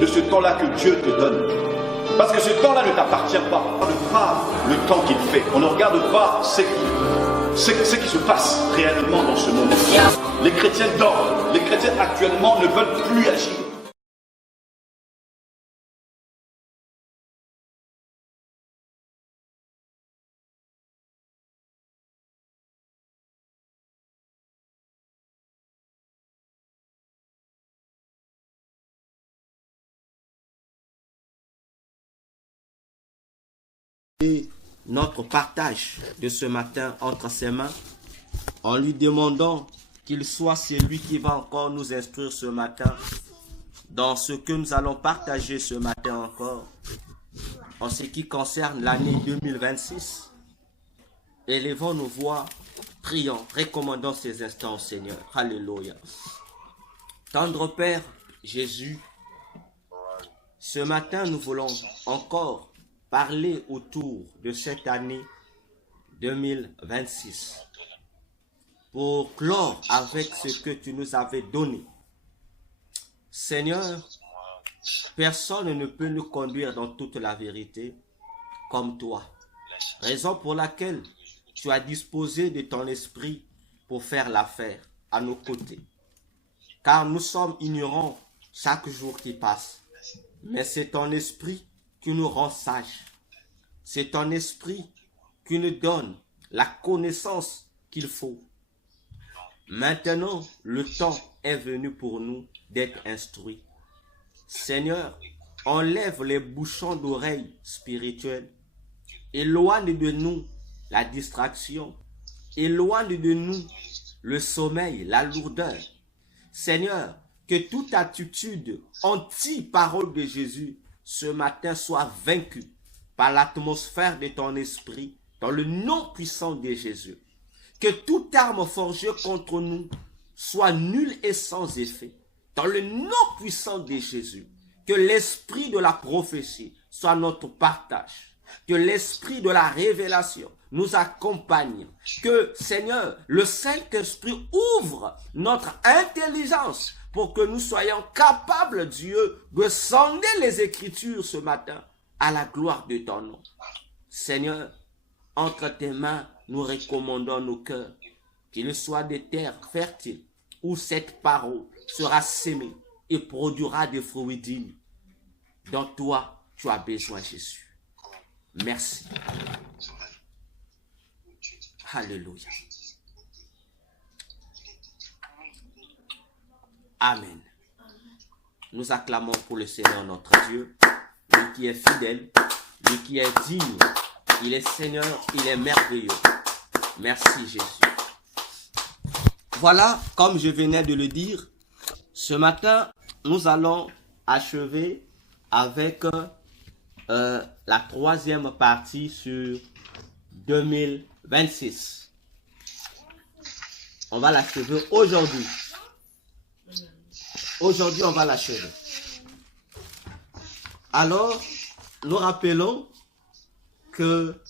de ce temps-là que Dieu te donne. Parce que ce temps-là ne t'appartient pas. On ne regarde pas le temps qu'il fait. On ne regarde pas ce qui se passe réellement dans ce monde. Les chrétiens dorment. Les chrétiens actuellement ne veulent plus agir. Et notre partage de ce matin entre ses mains en lui demandant qu'il soit celui qui va encore nous instruire ce matin dans ce que nous allons partager ce matin encore en ce qui concerne l'année 2026. Élevons nos voix, prions, recommandons ces instants au Seigneur. Alléluia. Tendre Père Jésus, ce matin nous voulons encore parler autour de cette année 2026 pour clore avec ce que tu nous avais donné. Seigneur, personne ne peut nous conduire dans toute la vérité comme toi. Raison pour laquelle tu as disposé de ton esprit pour faire l'affaire à nos côtés. Car nous sommes ignorants chaque jour qui passe. Mais c'est ton esprit qui nous rend sages. C'est ton esprit qui nous donne la connaissance qu'il faut. Maintenant, le temps est venu pour nous d'être instruits. Seigneur, enlève les bouchons d'oreilles spirituels. Éloigne de nous la distraction. Éloigne de nous le sommeil, la lourdeur. Seigneur, que toute attitude anti-parole de Jésus ce matin soit vaincue par l'atmosphère de ton esprit dans le nom puissant de Jésus. Que toute arme forgée contre nous soit nulle et sans effet dans le nom puissant de Jésus. Que l'esprit de la prophétie soit notre partage. Que l'esprit de la révélation nous accompagne. Que, Seigneur, le Saint-Esprit ouvre notre intelligence pour que nous soyons capables, Dieu, de sonder les Écritures ce matin à la gloire de ton nom. Seigneur, entre tes mains, nous recommandons nos cœurs, qu'ils soient des terres fertiles où cette parole sera sémée et produira des fruits dignes. Dans toi, tu as besoin, Jésus. Merci. Alléluia. Amen. Nous acclamons pour le Seigneur notre Dieu, lui qui est fidèle, lui qui est digne. Il est Seigneur, il est merveilleux. Merci Jésus. Voilà, comme je venais de le dire, ce matin, nous allons achever avec la troisième partie sur 2026. On va l'achever aujourd'hui. Aujourd'hui, on va l'achever. Alors, nous rappelons que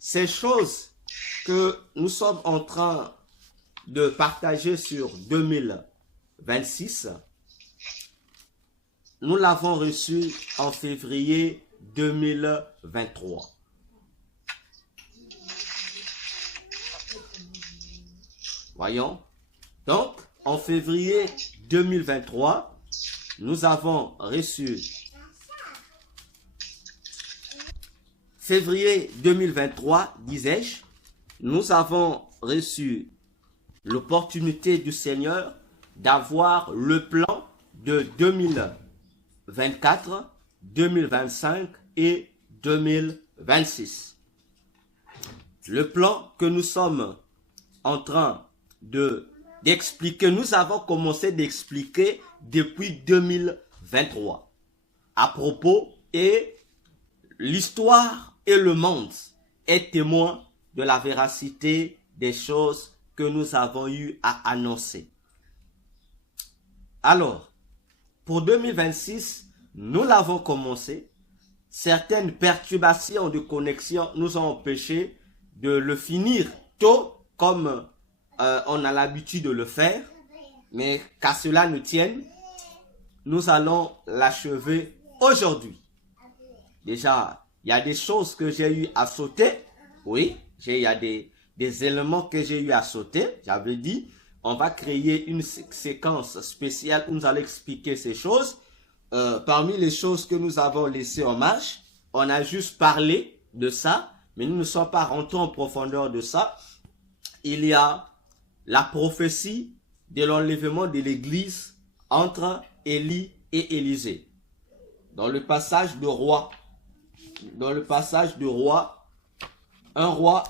ces choses que nous sommes en train de partager sur 2026, nous l'avons reçu en février 2023. Voyons. Donc, en février 2023, nous avons reçu février 2023, disais-je, nous avons reçu l'opportunité du Seigneur d'avoir le plan de 2024, 2025 et 2026. Le plan que nous sommes en train d'expliquer, nous avons commencé d'expliquer depuis 2023 à propos, et l'histoire et le monde est témoin de la véracité des choses que nous avons eu à annoncer. Alors, pour 2026, nous l'avons commencé. Certaines perturbations de connexion nous ont empêché de le finir tôt, comme on a l'habitude de le faire. Mais qu'à cela ne tienne, nous allons l'achever aujourd'hui. Déjà, il y a des choses que j'ai eu à sauter. Oui, il y a des éléments que j'ai eu à sauter. J'avais dit, on va créer une séquence spéciale où nous allons expliquer ces choses. Parmi les choses que nous avons laissées en marche, on a juste parlé de ça, mais nous ne sommes pas rentrés en profondeur de ça. Il y a la prophétie de l'enlèvement de l'église entre Élie et Élisée. Dans le passage de roi, un roi,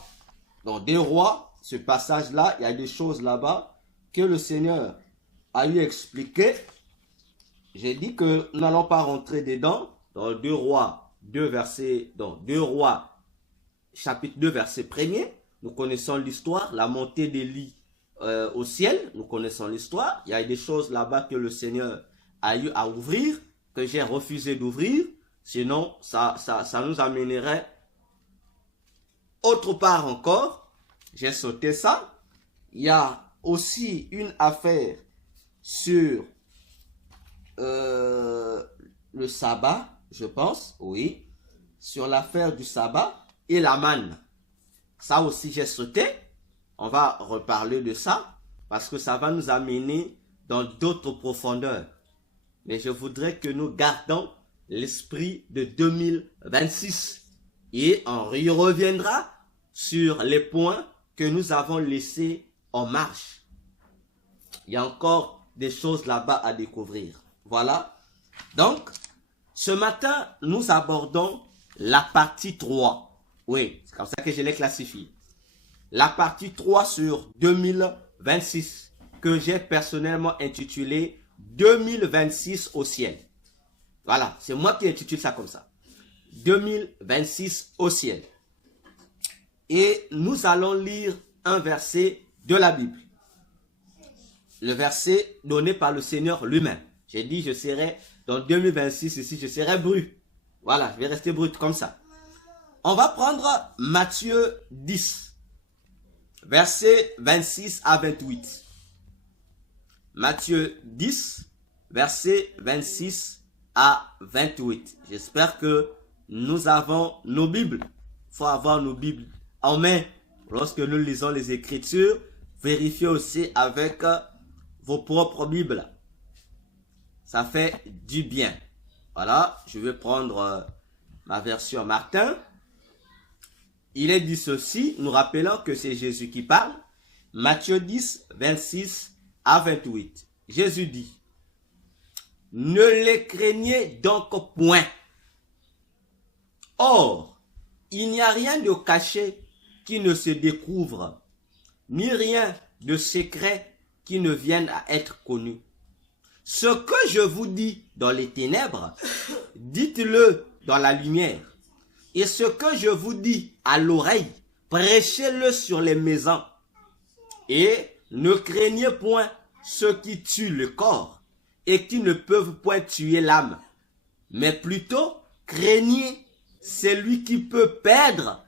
dans des rois, ce passage-là, il y a des choses là-bas que le Seigneur a eu expliqué. J'ai dit que nous n'allons pas rentrer dedans. Dans 2 rois, 2 versets, dans 2 rois, chapitre 2, verset 1er, nous connaissons l'histoire, la montée d'Élie au ciel, nous connaissons l'histoire. Il y a des choses là-bas que le Seigneur a eu à ouvrir, que j'ai refusé d'ouvrir. Sinon, ça nous amènerait autre part encore. J'ai sauté ça. Il y a aussi une affaire sur le sabbat, je pense, oui, sur l'affaire du sabbat et la manne. Ça aussi, j'ai sauté. On va reparler de ça parce que ça va nous amener dans d'autres profondeurs. Mais je voudrais que nous gardons l'esprit de 2026 et on y reviendra sur les points que nous avons laissés en marche. Il y a encore des choses là-bas à découvrir. Voilà. Donc, ce matin, nous abordons la partie 3. Oui, c'est comme ça que je l'ai classifié. La partie 3 sur 2026, que j'ai personnellement intitulé 2026 au ciel. Voilà, c'est moi qui intitule ça comme ça. 2026 au ciel. Et nous allons lire un verset de la Bible. Le verset donné par le Seigneur lui-même. J'ai dit, je serai dans 2026 ici, je serai brut. Voilà, je vais rester brut comme ça. On va prendre Matthieu 10, versets 26 à 28. Matthieu 10, versets 26 à 28. J'espère que nous avons nos Bibles. Il faut avoir nos Bibles en main. Lorsque nous lisons les Écritures, vérifiez aussi avec vos propres Bibles. Ça fait du bien. Voilà, je vais prendre ma version Martin. Il est dit ceci, nous rappelons que c'est Jésus qui parle. Matthieu 10, 26 à 28. Jésus dit, « Ne les craignez donc point. Or, il n'y a rien de caché qui ne se découvre, ni rien de secret qui ne vienne à être connu. Ce que je vous dis dans les ténèbres, dites-le dans la lumière. Et ce que je vous dis à l'oreille, prêchez-le sur les maisons. Et ne craignez point ceux qui tuent le corps et qui ne peuvent point tuer l'âme. Mais plutôt, craignez celui qui peut perdre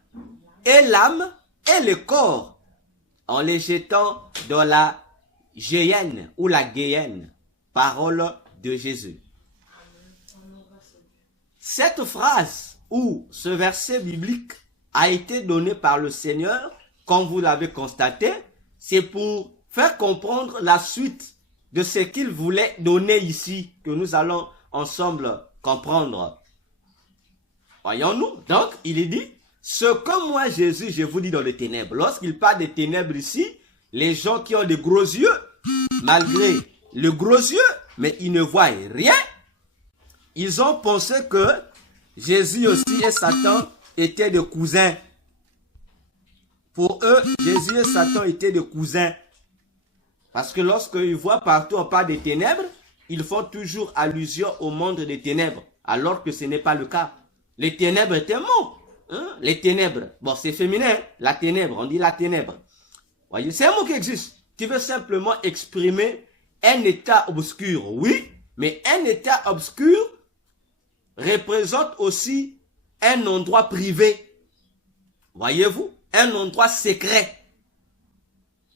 et l'âme et le corps en les jetant dans la géhenne ou la guéhenne. Parole de Jésus. Cette phrase ou ce verset biblique a été donné par le Seigneur, comme vous l'avez constaté, c'est pour faire comprendre la suite de ce qu'il voulait donner ici, que nous allons ensemble comprendre. Voyons-nous. Donc, il est dit, ce que moi, Jésus, je vous dis dans les ténèbres. Lorsqu'il parle des ténèbres ici, les gens qui ont des gros yeux, malgré le gros yeux, mais ils ne voient rien, ils ont pensé que Jésus aussi et Satan étaient des cousins. Pour eux, Jésus et Satan étaient des cousins. Parce que lorsqu'ils voient partout on parle des ténèbres, ils font toujours allusion au monde des ténèbres, alors que ce n'est pas le cas. Les ténèbres est un mot. Hein? Les ténèbres. Bon, c'est féminin, la ténèbre, on dit la ténèbre. Voyez, c'est un mot qui existe, qui veut simplement exprimer un état obscur, oui, mais un état obscur représente aussi un endroit privé. Voyez-vous, un endroit secret.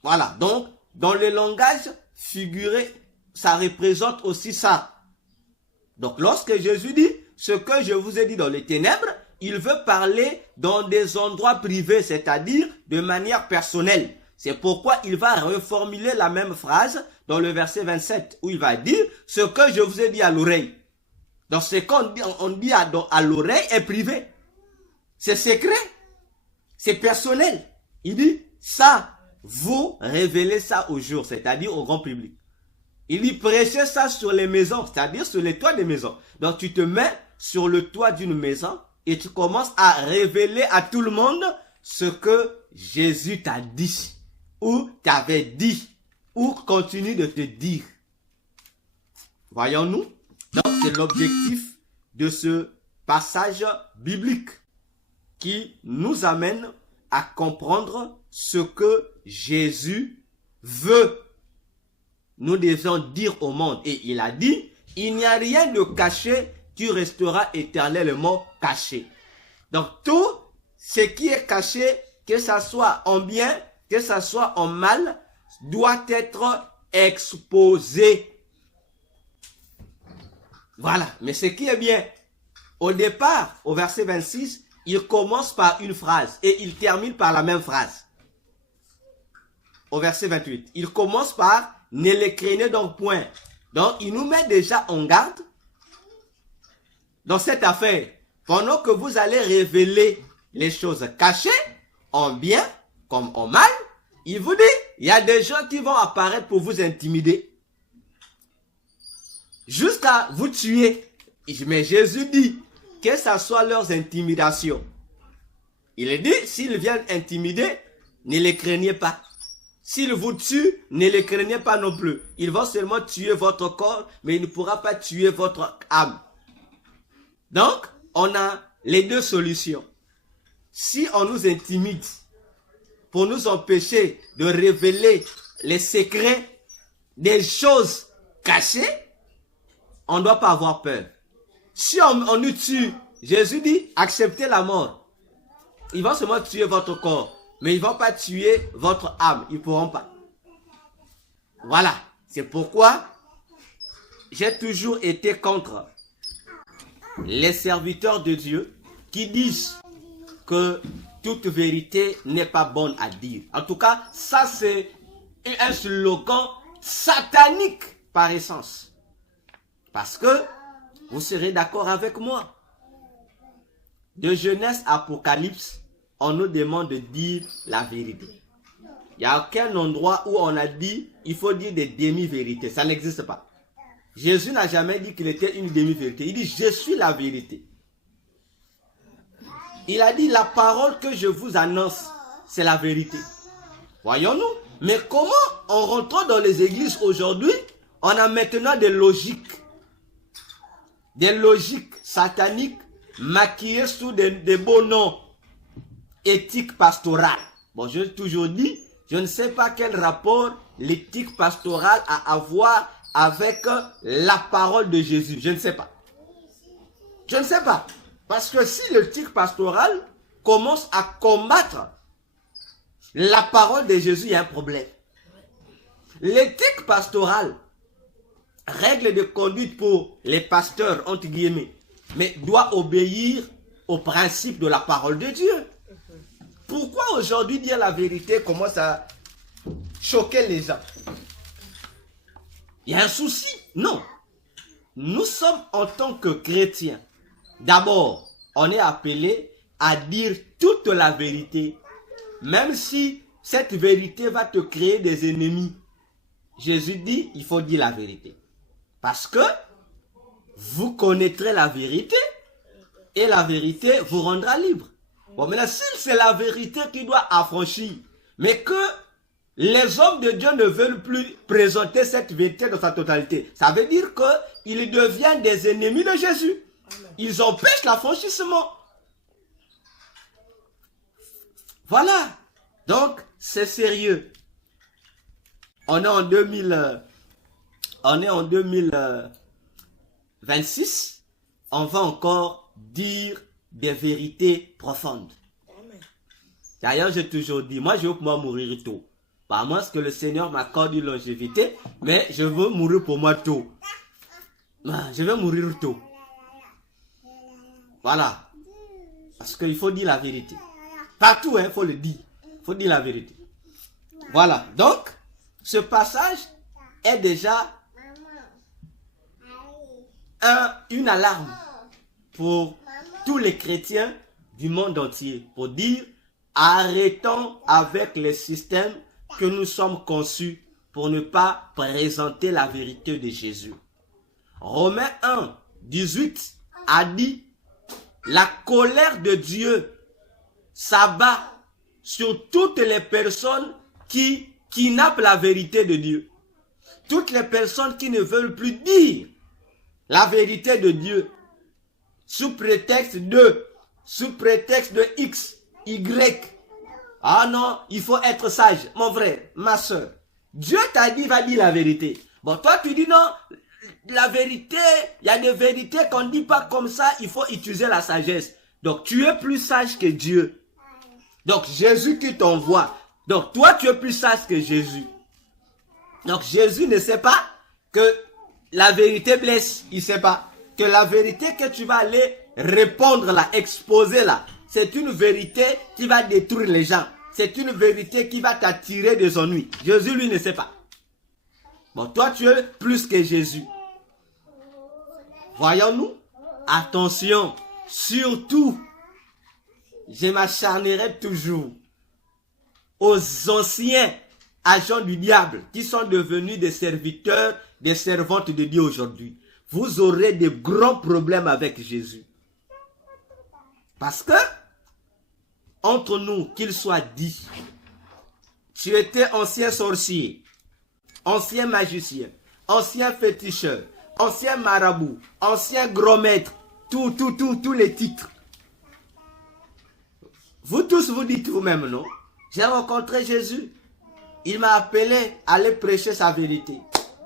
Voilà, donc, dans le langage figuré, ça représente aussi ça. Donc, lorsque Jésus dit, ce que je vous ai dit dans les ténèbres, il veut parler dans des endroits privés, c'est-à-dire de manière personnelle. C'est pourquoi il va reformuler la même phrase dans le verset 27, où il va dire ce que je vous ai dit à l'oreille. Donc ce qu'on dit à l'oreille est privé. C'est secret. C'est personnel. Il dit ça, vous révélez ça au jour, c'est-à-dire au grand public. Il dit prêchez ça sur les maisons, c'est-à-dire sur les toits des maisons. Donc tu te mets sur le toit d'une maison et tu commences à révéler à tout le monde ce que Jésus t'a dit, ou t'avait dit, ou continue de te dire. Voyons-nous? Donc c'est l'objectif de ce passage biblique qui nous amène à comprendre ce que Jésus veut. Nous devons dire au monde. Et il a dit, il n'y a rien de caché, tu resteras éternellement caché. Donc tout ce qui est caché, que ça soit en bien, que ça soit en mal, doit être exposé. Voilà. Mais ce qui est bien, au départ, au verset 26, il commence par une phrase et il termine par la même phrase. Au verset 28, il commence par « Ne les craignez donc point ». Donc, il nous met déjà en garde dans cette affaire. Pendant que vous allez révéler les choses cachées, en bien comme en mal, il vous dit, il y a des gens qui vont apparaître pour vous intimider, jusqu'à vous tuer. Mais Jésus dit que ça soit leurs intimidations. Il dit, s'ils viennent intimider, ne les craignez pas. S'ils vous tuent, ne les craignez pas non plus. Ils vont seulement tuer votre corps, mais ils ne pourront pas tuer votre âme. Donc, on a les deux solutions. Si on nous intimide pour nous empêcher de révéler les secrets des choses cachées, on ne doit pas avoir peur. Si on nous tue, Jésus dit, acceptez la mort. Ils vont seulement tuer votre corps, mais ils ne vont pas tuer votre âme. Ils ne pourront pas. Voilà. C'est pourquoi j'ai toujours été contre les serviteurs de Dieu qui disent que toute vérité n'est pas bonne à dire. En tout cas, ça c'est un slogan satanique par essence. Parce que vous serez d'accord avec moi. De Genèse à Apocalypse, on nous demande de dire la vérité. Il n'y a aucun endroit où on a dit il faut dire des demi-vérités. Ça n'existe pas. Jésus n'a jamais dit qu'il était une demi-vérité. Il dit je suis la vérité. Il a dit la parole que je vous annonce, c'est la vérité. Voyons-nous. Mais comment en rentrant dans les églises aujourd'hui, on a maintenant des logiques. Des logiques sataniques maquillées sous des beaux noms. Éthique pastorale. Bon, j'ai toujours dit, je ne sais pas quel rapport l'éthique pastorale a à voir avec la parole de Jésus. Je ne sais pas. Je ne sais pas. Parce que si l'éthique pastorale commence à combattre la parole de Jésus, il y a un problème. L'éthique pastorale, règle de conduite pour les pasteurs, entre guillemets, mais doit obéir au principe de la parole de Dieu. Pourquoi aujourd'hui dire la vérité commence à choquer les gens? Il y a un souci? Non. Nous sommes en tant que chrétiens. D'abord, on est appelé à dire toute la vérité, même si cette vérité va te créer des ennemis. Jésus dit, il faut dire la vérité. Parce que vous connaîtrez la vérité et la vérité vous rendra libre. Bon, maintenant, si c'est la vérité qui doit affranchir, mais que les hommes de Dieu ne veulent plus présenter cette vérité dans sa totalité, ça veut dire qu'ils deviennent des ennemis de Jésus. Ils empêchent l'affranchissement. Voilà. Donc, c'est sérieux. On est en 2026. On va encore dire des vérités profondes. D'ailleurs, j'ai toujours dit, moi je veux pouvoir mourir tôt. Pas moins que le Seigneur m'accorde une longévité, mais je veux mourir pour moi tôt. Je veux mourir tôt. Voilà. Parce qu'il faut dire la vérité. Partout, il faut le dire. Il faut dire la vérité. Voilà. Donc, ce passage est déjà une alarme pour tous les chrétiens du monde entier. Pour dire, arrêtons avec les systèmes que nous sommes conçus pour ne pas présenter la vérité de Jésus. Romains 1, 18 a dit, la colère de Dieu s'abat sur toutes les personnes qui kidnappent la vérité de Dieu. Toutes les personnes qui ne veulent plus dire la vérité de Dieu sous prétexte de X, Y. Ah non, il faut être sage, mon frère, ma soeur. Dieu t'a dit, va dire la vérité. Bon, toi tu dis non, la vérité, il y a des vérités qu'on ne dit pas comme ça, il faut utiliser la sagesse. Donc tu es plus sage que Dieu. Donc Jésus qui t'envoie. Donc toi tu es plus sage que Jésus. Donc Jésus ne sait pas que la vérité blesse. Il ne sait pas que la vérité que tu vas aller répondre là, exposer là, c'est une vérité qui va détruire les gens. C'est une vérité qui va t'attirer des ennuis. Jésus lui ne sait pas. Bon, toi tu es plus que Jésus. Voyons-nous? Attention, surtout, je m'acharnerai toujours aux anciens agents du diable qui sont devenus des serviteurs, des servantes de Dieu aujourd'hui. Vous aurez de grands problèmes avec Jésus. Parce que, entre nous, qu'il soit dit, tu étais ancien sorcier, ancien magicien, ancien féticheur, ancien marabout, ancien gros maître, tous les titres. Vous tous vous dites vous-même, non? J'ai rencontré Jésus. Il m'a appelé à aller prêcher sa vérité.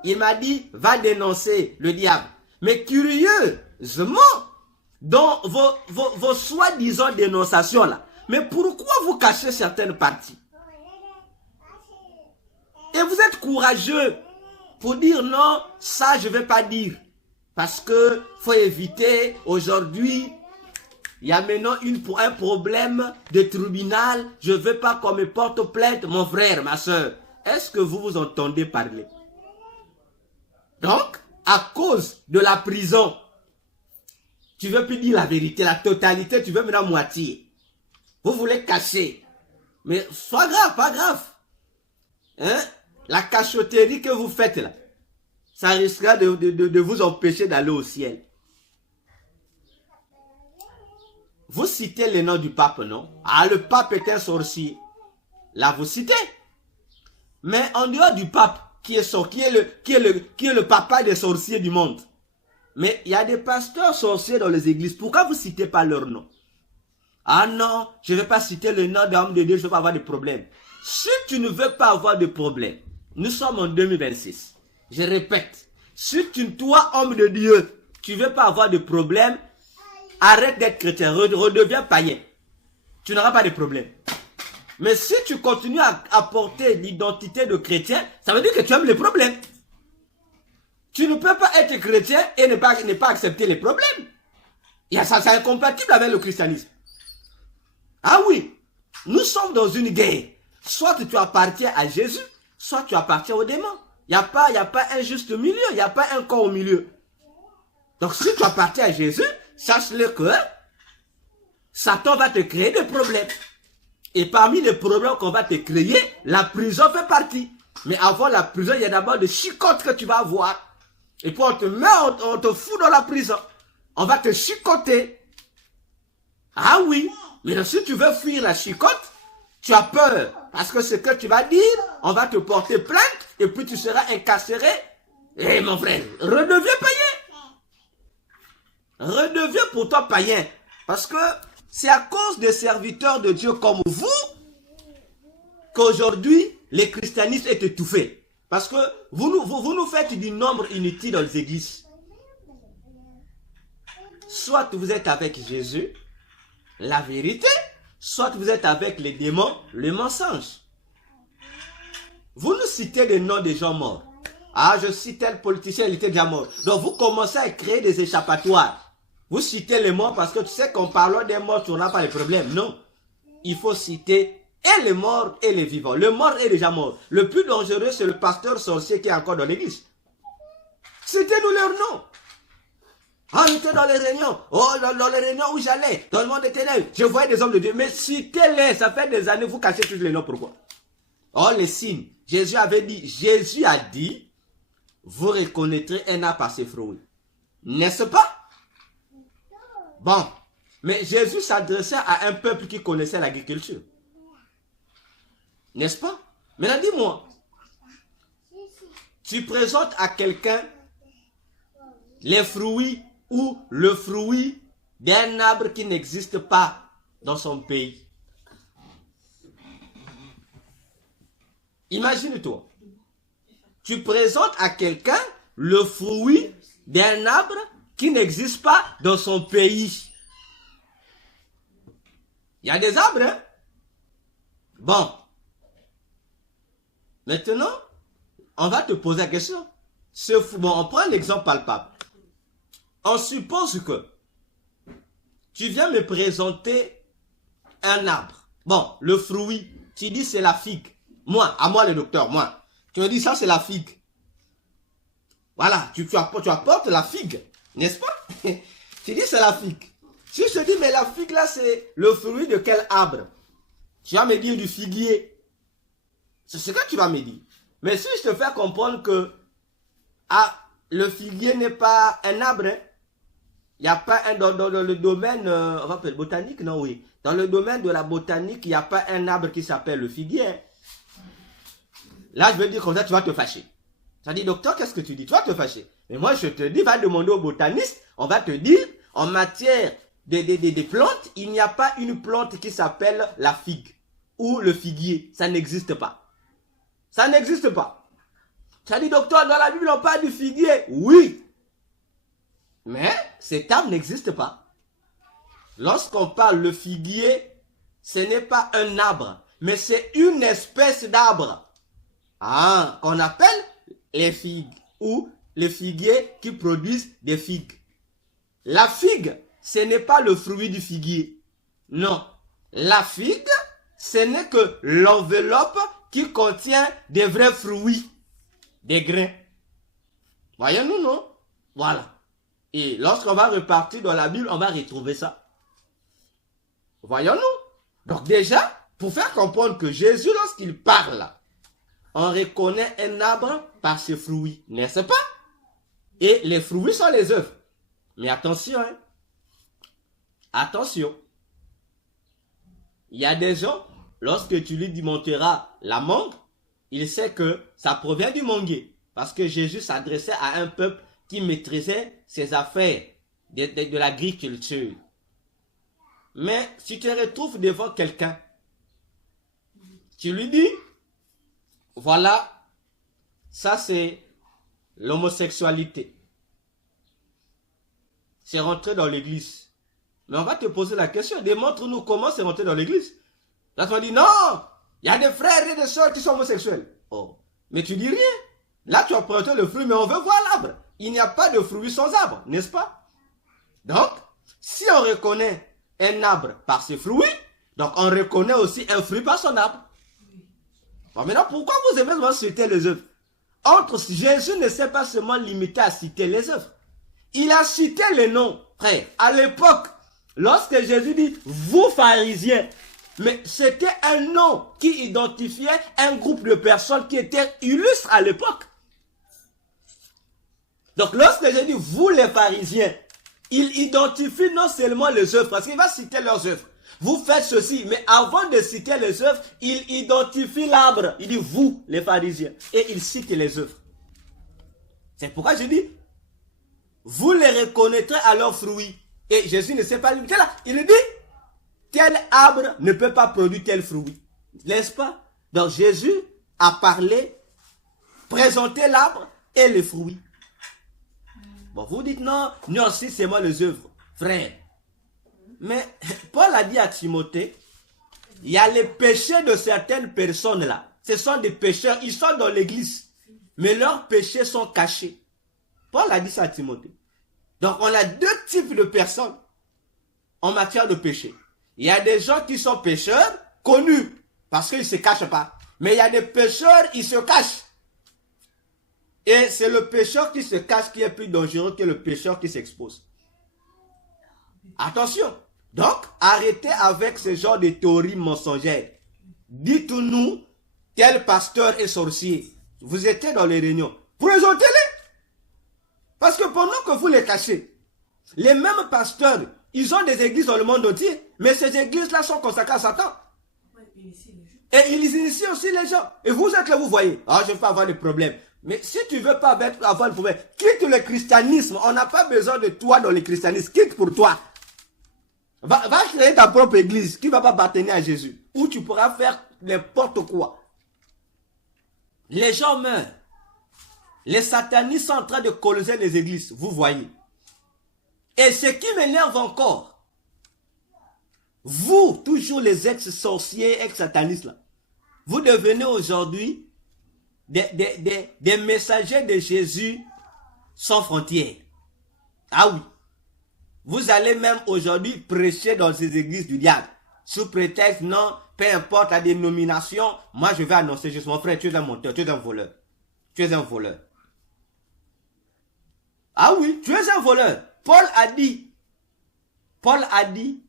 Il m'a dit, va dénoncer le diable. Mais curieusement, dans vos soi-disant dénonciations là, mais pourquoi vous cachez certaines parties? Et vous êtes courageux pour dire non, ça je ne vais pas dire. Parce que faut éviter aujourd'hui, il y a maintenant un problème de tribunal, je ne veux pas qu'on me porte plainte, mon frère, ma soeur. Est-ce que vous vous entendez parler? Donc, à cause de la prison, tu ne veux plus dire la vérité, la totalité, tu veux maintenant moitié. Vous voulez cacher. Mais soit grave, pas grave. Hein? La cachotterie que vous faites là, ça risquera de vous empêcher d'aller au ciel. Vous citez le nom du pape, non? Ah, le pape est un sorcier. Là, vous citez. Mais en dehors du pape, qui est le papa des sorciers du monde. Mais il y a des pasteurs sorciers dans les églises. Pourquoi vous ne citez pas leur nom? Ah non, je ne vais pas citer le nom d'homme de Dieu, je ne veux pas avoir de problème. Si tu ne veux pas avoir de problème, nous sommes en 2026. Je répète, si toi, homme de Dieu, tu ne veux pas avoir de problème, arrête d'être chrétien, redeviens païen. Tu n'auras pas de problème. Mais si tu continues à porter l'identité de chrétien, ça veut dire que tu aimes les problèmes. Tu ne peux pas être chrétien et ne pas accepter les problèmes. Ça, c'est incompatible avec le christianisme. Ah oui, nous sommes dans une guerre. Soit tu appartiens à Jésus, soit tu appartiens au démon. Il n'y a pas un juste milieu, il n'y a pas un corps au milieu. Donc si tu appartiens à Jésus, sache-le que Satan va te créer des problèmes. Et parmi les problèmes qu'on va te créer, la prison fait partie. Mais avant la prison, il y a d'abord des chicottes que tu vas avoir. Et puis on te fout dans la prison. On va te chicoter. Ah oui, mais si tu veux fuir la chicotte, tu as peur. Parce que ce que tu vas dire, on va te porter plainte et puis tu seras incarcéré. Eh mon frère, redeviens païen. Redeviens pour toi païen. Parce que c'est à cause des serviteurs de Dieu comme vous qu'aujourd'hui, le christianisme est étouffé. Parce que vous nous faites du nombre inutile dans les églises. Soit vous êtes avec Jésus, la vérité, soit vous êtes avec les démons, le mensonge. Vous nous citez des noms des gens morts. Ah, je cite tel politicien, il était déjà mort. Donc vous commencez à créer des échappatoires. Vous citez les morts parce que tu sais qu'en parlant des morts, tu n'as pas les problèmes. Non. Il faut citer et les morts et les vivants. Le mort est déjà mort. Le plus dangereux, c'est le pasteur sorcier qui est encore dans l'église. Citez-nous leur nom. Ah, on était dans les réunions. Oh, dans les réunions où j'allais, dans le monde des ténèbres, je voyais des hommes de Dieu. Mais citez-les, ça fait des années, vous cachez tous les noms, pourquoi? Oh, les signes. Jésus a dit, vous reconnaîtrez un arbre par ses fruits. N'est-ce pas? Bon. Mais Jésus s'adressait à un peuple qui connaissait l'agriculture. N'est-ce pas? Maintenant, dis-moi, tu présentes à quelqu'un les fruits ou le fruit d'un arbre qui n'existe pas dans son pays. Imagine-toi, tu présentes à quelqu'un le fruit d'un arbre qui n'existe pas dans son pays. Il y a des arbres, hein? Bon. Maintenant, on va te poser la question. Bon, on prend l'exemple palpable. On suppose que tu viens me présenter un arbre. Bon, le fruit, tu dis c'est la figue. À moi le docteur, moi. Tu me dis ça c'est la figue. Voilà, tu apportes la figue, n'est-ce pas? Tu dis c'est la figue. Si je te dis mais la figue là c'est le fruit de quel arbre? Tu vas me dire du figuier. C'est ce que tu vas me dire. Mais si je te fais comprendre que le figuier n'est pas un arbre, hein? Il n'y a pas un dans le domaine on va appeler botanique, non, oui. Dans le domaine de la botanique, il n'y a pas un arbre qui s'appelle le figuier. Hein? Là, je vais dire comme ça, tu vas te fâcher. Tu vas dire, docteur, qu'est-ce que tu dis? Tu vas te fâcher. Mais moi, je te dis, va demander au botaniste, on va te dire, en matière des plantes, il n'y a pas une plante qui s'appelle la figue ou le figuier. Ça n'existe pas. Ça n'existe pas. Tu as dit, docteur, dans la Bible, on parle du figuier. Oui. Mais cet arbre n'existe pas. Lorsqu'on parle le figuier, ce n'est pas un arbre, mais c'est une espèce d'arbre. Qu'on appelle les figues ou les figuiers qui produisent des figues. La figue, ce n'est pas le fruit du figuier. Non. La figue, ce n'est que l'enveloppe qui contient des vrais fruits, des grains. Voyons-nous, non? Voilà. Et lorsqu'on va repartir dans la Bible, on va retrouver ça. Voyons-nous? Donc déjà, pour faire comprendre que Jésus, lorsqu'il parle, on reconnaît un arbre par ses fruits, n'est-ce pas? Et les fruits sont les œuvres. Mais attention, hein? Attention. Il y a des gens, lorsque tu lui montreras la mangue, il sait que ça provient du manguier. Parce que Jésus s'adressait à un peuple qui maîtrisait ses affaires de l'agriculture. Mais si tu te retrouves devant quelqu'un, tu lui dis, voilà, ça c'est l'homosexualité. C'est rentrer dans l'église. Mais on va te poser la question, démontre-nous comment c'est rentré dans l'église. Là tu vas dire, non, il y a des frères et des sœurs qui sont homosexuels. Oh, mais tu dis rien. Là tu as présenté le fruit, mais on veut voir l'arbre. Il n'y a pas de fruit sans arbre, n'est-ce pas? Donc, si on reconnaît un arbre par ses fruits, donc on reconnaît aussi un fruit par son arbre. Bon, maintenant, pourquoi vous aimez seulement citer les œuvres? Jésus ne s'est pas seulement limité à citer les œuvres. Il a cité les noms. Frère, à l'époque, lorsque Jésus dit, vous pharisiens, mais c'était un nom qui identifiait un groupe de personnes qui étaient illustres à l'époque. Donc, lorsque je dis vous les pharisiens, il identifie non seulement les œuvres, parce qu'il va citer leurs œuvres. Vous faites ceci, mais avant de citer les œuvres, il identifie l'arbre. Il dit vous les pharisiens. Et il cite les œuvres. C'est pourquoi je dis, vous les reconnaîtrez à leurs fruits. Et Jésus ne s'est pas limité là. Il dit, tel arbre ne peut pas produire tel fruit. N'est-ce pas? Donc Jésus a parlé, présenté l'arbre et les fruits. Bon, vous dites non, nous aussi c'est moi les œuvres. Frère, mais Paul a dit à Timothée, il y a les péchés de certaines personnes là. Ce sont des pécheurs, ils sont dans l'église. Mais leurs péchés sont cachés. Paul a dit ça à Timothée. Donc, on a deux types de personnes en matière de péché. Il y a des gens qui sont pécheurs, connus, parce qu'ils ne se cachent pas. Mais il y a des pécheurs, ils se cachent. Et c'est le pécheur qui se cache qui est plus dangereux que le pécheur qui s'expose. Attention. Donc, arrêtez avec ce genre de théories mensongères. Dites-nous, tel pasteur est sorcier. Vous étiez dans les réunions. Présentez-les. Parce que pendant que vous les cachez, les mêmes pasteurs, ils ont des églises dans le monde entier. Mais ces églises-là sont consacrées à Satan. Et ils initient aussi les gens. Et vous êtes là, vous voyez. Ah, je vais pas avoir de problème. Mais si tu veux pas avoir de problème, quitte le christianisme. On n'a pas besoin de toi dans le christianisme. Quitte pour toi. Va créer ta propre église qui ne va pas appartenir à Jésus. Où tu pourras faire n'importe quoi. Les gens meurent. Les satanistes sont en train de coloser les églises. Vous voyez. Et ce qui m'énerve encore, vous, toujours les ex-sorciers, ex-satanistes, là, vous devenez aujourd'hui des messagers de Jésus sans frontières. Ah oui. Vous allez même aujourd'hui prêcher dans ces églises du diable. Sous prétexte, non, peu importe la dénomination, moi je vais annoncer juste mon frère, tu es un menteur, tu es un voleur. Tu es un voleur. Ah oui, tu es un voleur. Paul a dit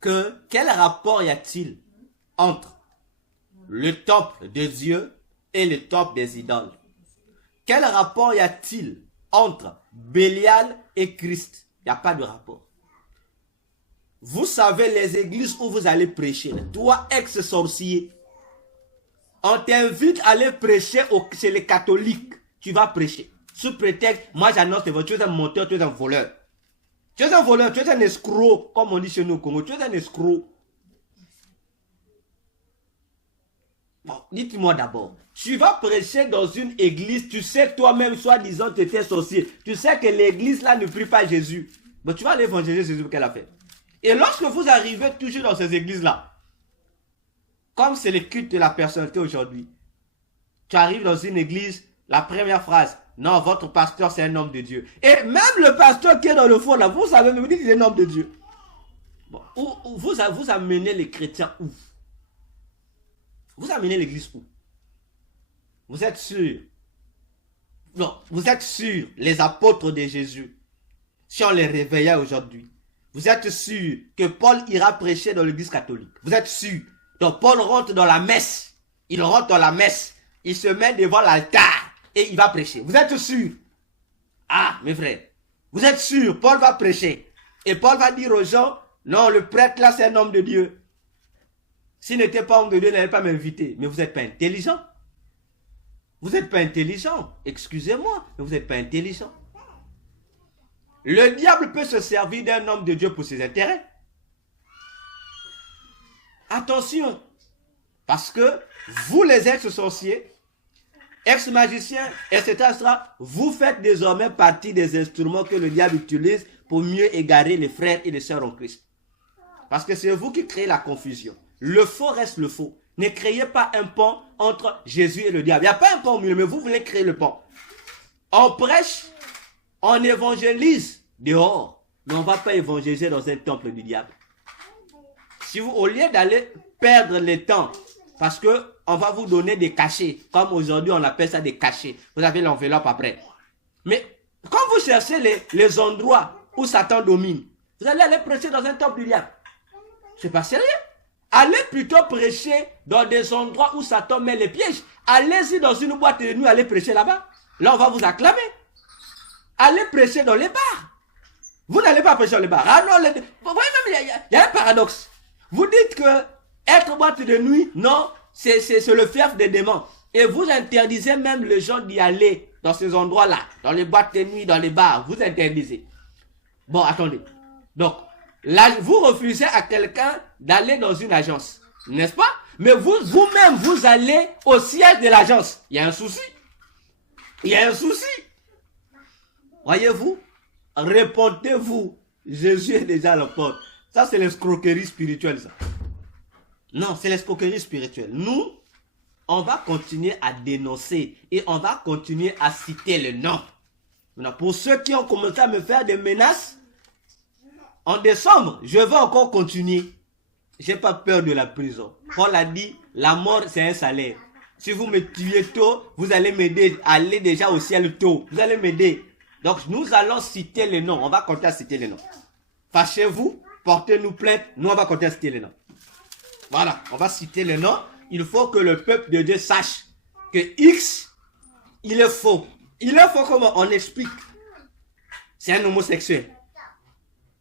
que quel rapport y a-t-il entre le temple de Dieu et le temple des idoles? Quel rapport y a-t-il entre Bélial et Christ? Il n'y a pas de rapport. Vous savez les églises où vous allez prêcher. Toi, ex-sorcier, on t'invite à aller prêcher chez les catholiques. Tu vas prêcher. Sous prétexte, moi j'annonce, tu es un menteur, tu es un voleur. Tu es un voleur, tu es un escroc, comme on dit chez nous au Congo. Tu es un escroc. Bon, dites-moi d'abord. Tu vas prêcher dans une église, tu sais toi-même, soi-disant, tu étais sorcier. Tu sais que l'église là ne prie pas Jésus. Mais tu vas aller évangéliser Jésus qu'elle a fait. Et lorsque vous arrivez toujours dans ces églises-là, comme c'est le culte de la personnalité aujourd'hui, tu arrives dans une église, la première phrase, non, votre pasteur c'est un homme de Dieu. Et même le pasteur qui est dans le fond là, vous savez, vous dites qu'il est un homme de Dieu. Bon, vous amenez les chrétiens où? Vous amenez l'église où? Vous êtes sûr? Non, vous êtes sûr, les apôtres de Jésus, si on les réveillait aujourd'hui, vous êtes sûr que Paul ira prêcher dans l'église catholique? Vous êtes sûr? Donc Paul rentre dans la messe. Il rentre dans la messe. Il se met devant l'altar et il va prêcher. Vous êtes sûr? Ah, mes frères. Vous êtes sûr? Paul va prêcher. Et Paul va dire aux gens, non, le prêtre là c'est un homme de Dieu. S'il n'était pas homme de Dieu, il n'allait pas m'inviter. Mais vous n'êtes pas intelligent. Vous n'êtes pas intelligent. Excusez-moi, mais vous n'êtes pas intelligent. Le diable peut se servir d'un homme de Dieu pour ses intérêts. Attention. Parce que vous les ex-sorciers, ex-magiciens, etc., vous faites désormais partie des instruments que le diable utilise pour mieux égarer les frères et les sœurs en Christ. Parce que c'est vous qui créez la confusion. Le faux reste le faux. Ne créez pas un pont entre Jésus et le diable. Il n'y a pas un pont au milieu, mais vous voulez créer le pont. On prêche, on évangélise dehors, mais on ne va pas évangéliser dans un temple du diable. Si vous, au lieu d'aller perdre le temps, parce que on va vous donner des cachets, comme aujourd'hui on appelle ça des cachets. Vous avez l'enveloppe après. Mais quand vous cherchez les endroits où Satan domine, vous allez aller prêcher dans un temple du diable. C'est pas sérieux. Allez plutôt prêcher dans des endroits où Satan met les pièges. Allez-y dans une boîte de nuit, allez prêcher là-bas. Là, on va vous acclamer. Allez prêcher dans les bars. Vous n'allez pas prêcher dans les bars. Ah non, vous voyez même, il y a un paradoxe. Vous dites que être boîte de nuit, non, c'est le fief des démons. Et vous interdisez même les gens d'y aller dans ces endroits-là, dans les boîtes de nuit, dans les bars. Vous interdisez. Bon, attendez. Donc, là, vous refusez à quelqu'un d'aller dans une agence, n'est-ce pas? Mais vous-même, vous allez au siège de l'agence. Il y a un souci. Il y a un souci. Voyez-vous? Répondez-vous. Jésus est déjà à la porte. Ça, c'est l'escroquerie spirituelle, ça. Non, c'est l'escroquerie spirituelle. Nous, on va continuer à dénoncer et on va continuer à citer le nom. Maintenant, pour ceux qui ont commencé à me faire des menaces, en décembre, je vais encore continuer. J'ai pas peur de la prison. Paul a dit, la mort c'est un salaire. Si vous me tuez tôt, vous allez m'aider à aller déjà au ciel tôt. Vous allez m'aider. Donc nous allons citer les noms. On va compter à citer les noms. Fâchez-vous, portez-nous plainte. Nous on va compter à citer les noms. Voilà, on va citer les noms. Il faut que le peuple de Dieu sache que X, il est faux. Il est faux comment? On explique. C'est un homosexuel.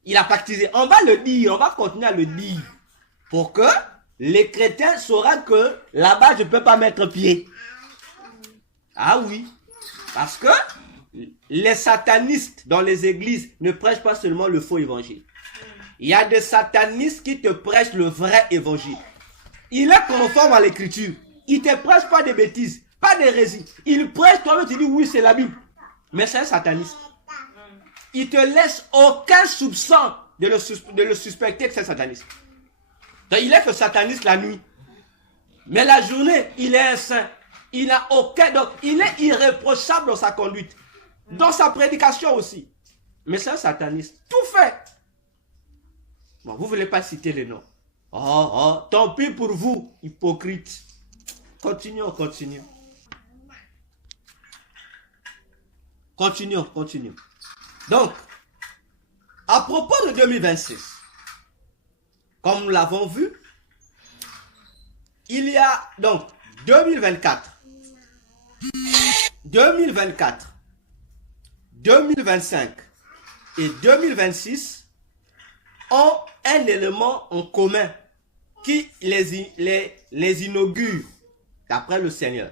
Il a pactisé. On va le dire, on va continuer à le dire. Pour que les chrétiens sauront que là-bas, je ne peux pas mettre pied. Ah oui. Parce que les satanistes dans les églises ne prêchent pas seulement le faux évangile. Il y a des satanistes qui te prêchent le vrai évangile. Il est conforme à l'écriture. Il ne te prêche pas des bêtises, pas d'hérésie. Il prêche, toi-même tu dis oui, c'est la Bible. Mais c'est un sataniste. Il te laisse aucun soupçon de le suspecter que c'est sataniste. Donc, il est que sataniste la nuit. Mais la journée, il est un saint. Il n'a aucun... Donc, il est irréprochable dans sa conduite. Dans sa prédication aussi. Mais c'est un sataniste. Tout fait. Bon, vous ne voulez pas citer les noms. Oh, tant pis pour vous, hypocrite. Continuons. Continuons. Donc, à propos de 2026, comme nous l'avons vu, il y a donc 2024, 2025 et 2026 ont un élément en commun qui les inaugure d'après le Seigneur.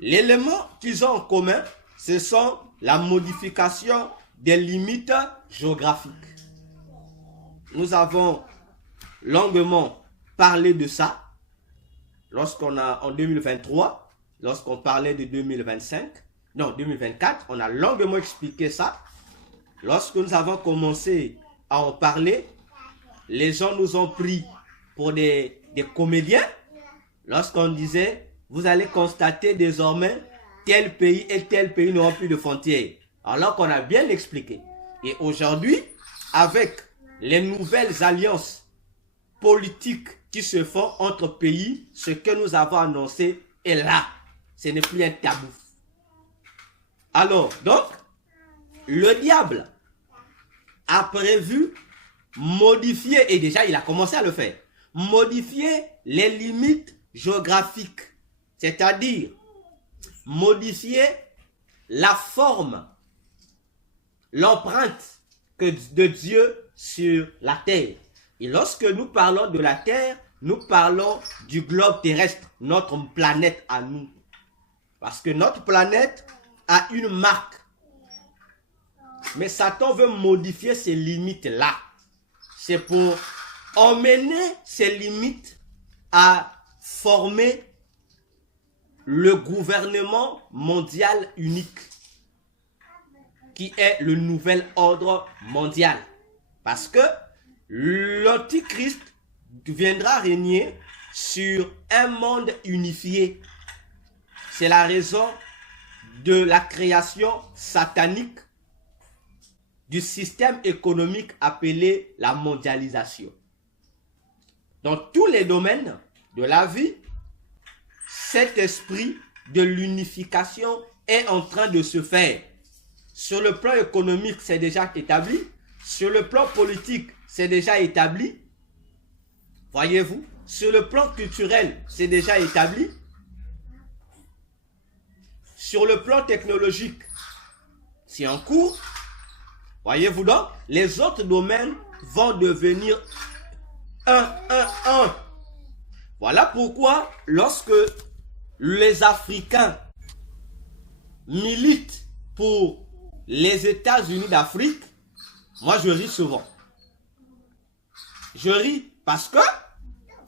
L'élément qu'ils ont en commun, ce sont la modification des limites géographiques. Nous avons longuement parlé de ça lorsqu'on a en 2023, lorsqu'on parlait de 2024, on a longuement expliqué ça. Lorsque nous avons commencé à en parler, les gens nous ont pris pour des comédiens. Lorsqu'on disait, vous allez constater désormais tel pays et tel pays n'auront plus de frontières. Alors qu'on a bien expliqué. Et aujourd'hui, avec les nouvelles alliances politiques qui se font entre pays, ce que nous avons annoncé est là. Ce n'est plus un tabou. Alors, donc, le diable a prévu modifier, et déjà il a commencé à le faire, modifier les limites géographiques. C'est-à-dire, modifier la forme, l'empreinte de Dieu sur la terre. Et lorsque nous parlons de la terre, nous parlons du globe terrestre, notre planète à nous. Parce que notre planète a une marque. Mais Satan veut modifier ces limites-là. C'est pour emmener ces limites à former le gouvernement mondial unique, qui est le nouvel ordre mondial. Parce que l'Antichrist viendra régner sur un monde unifié. C'est la raison de la création satanique du système économique appelé la mondialisation. Dans tous les domaines de la vie, cet esprit de l'unification est en train de se faire. Sur le plan économique, c'est déjà établi. Sur le plan politique, c'est déjà établi. Voyez-vous, sur le plan culturel, c'est déjà établi. Sur le plan technologique, c'est en cours. Voyez-vous donc, les autres domaines vont devenir un. Voilà pourquoi, lorsque les Africains militent pour les États-Unis d'Afrique, moi je ris souvent. Je ris parce que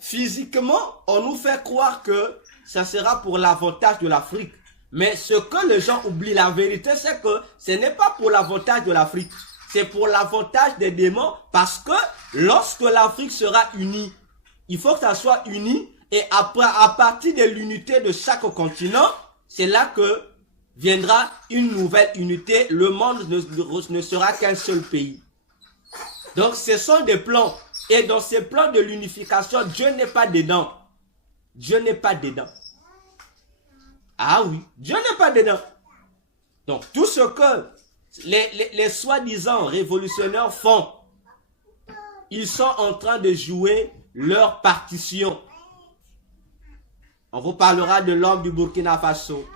physiquement, on nous fait croire que ça sera pour l'avantage de l'Afrique. Mais ce que les gens oublient, la vérité, c'est que ce n'est pas pour l'avantage de l'Afrique. C'est pour l'avantage des démons, parce que lorsque l'Afrique sera unie, il faut que ça soit uni. Et après, à partir de l'unité de chaque continent, c'est là que viendra une nouvelle unité. Le monde ne sera qu'un seul pays. Donc, ce sont des plans. Et dans ces plans de l'unification, Dieu n'est pas dedans. Dieu n'est pas dedans. Ah oui, Dieu n'est pas dedans. Donc, tout ce que les soi-disant révolutionnaires font, ils sont en train de jouer leur partition. On vous parlera de l'homme du Burkina Faso.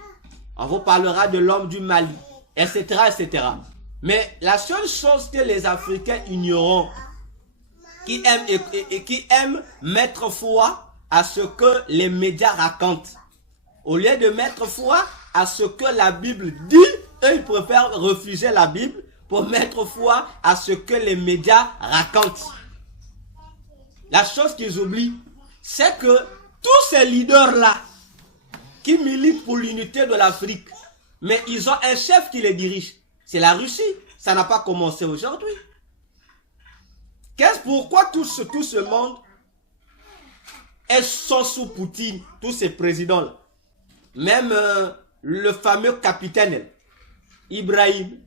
On vous parlera de l'homme du Mali, etc., etc. Mais la seule chose que les Africains ignorent, qui aiment mettre foi à ce que les médias racontent, au lieu de mettre foi à ce que la Bible dit, eux ils préfèrent refuser la Bible pour mettre foi à ce que les médias racontent. La chose qu'ils oublient, c'est que tous ces leaders-là qui militent pour l'unité de l'Afrique, mais ils ont un chef qui les dirige. C'est la Russie. Ça n'a pas commencé aujourd'hui. Pourquoi tout ce monde sont sous Poutine, tous ces présidents-là? Même le fameux capitaine Ibrahim,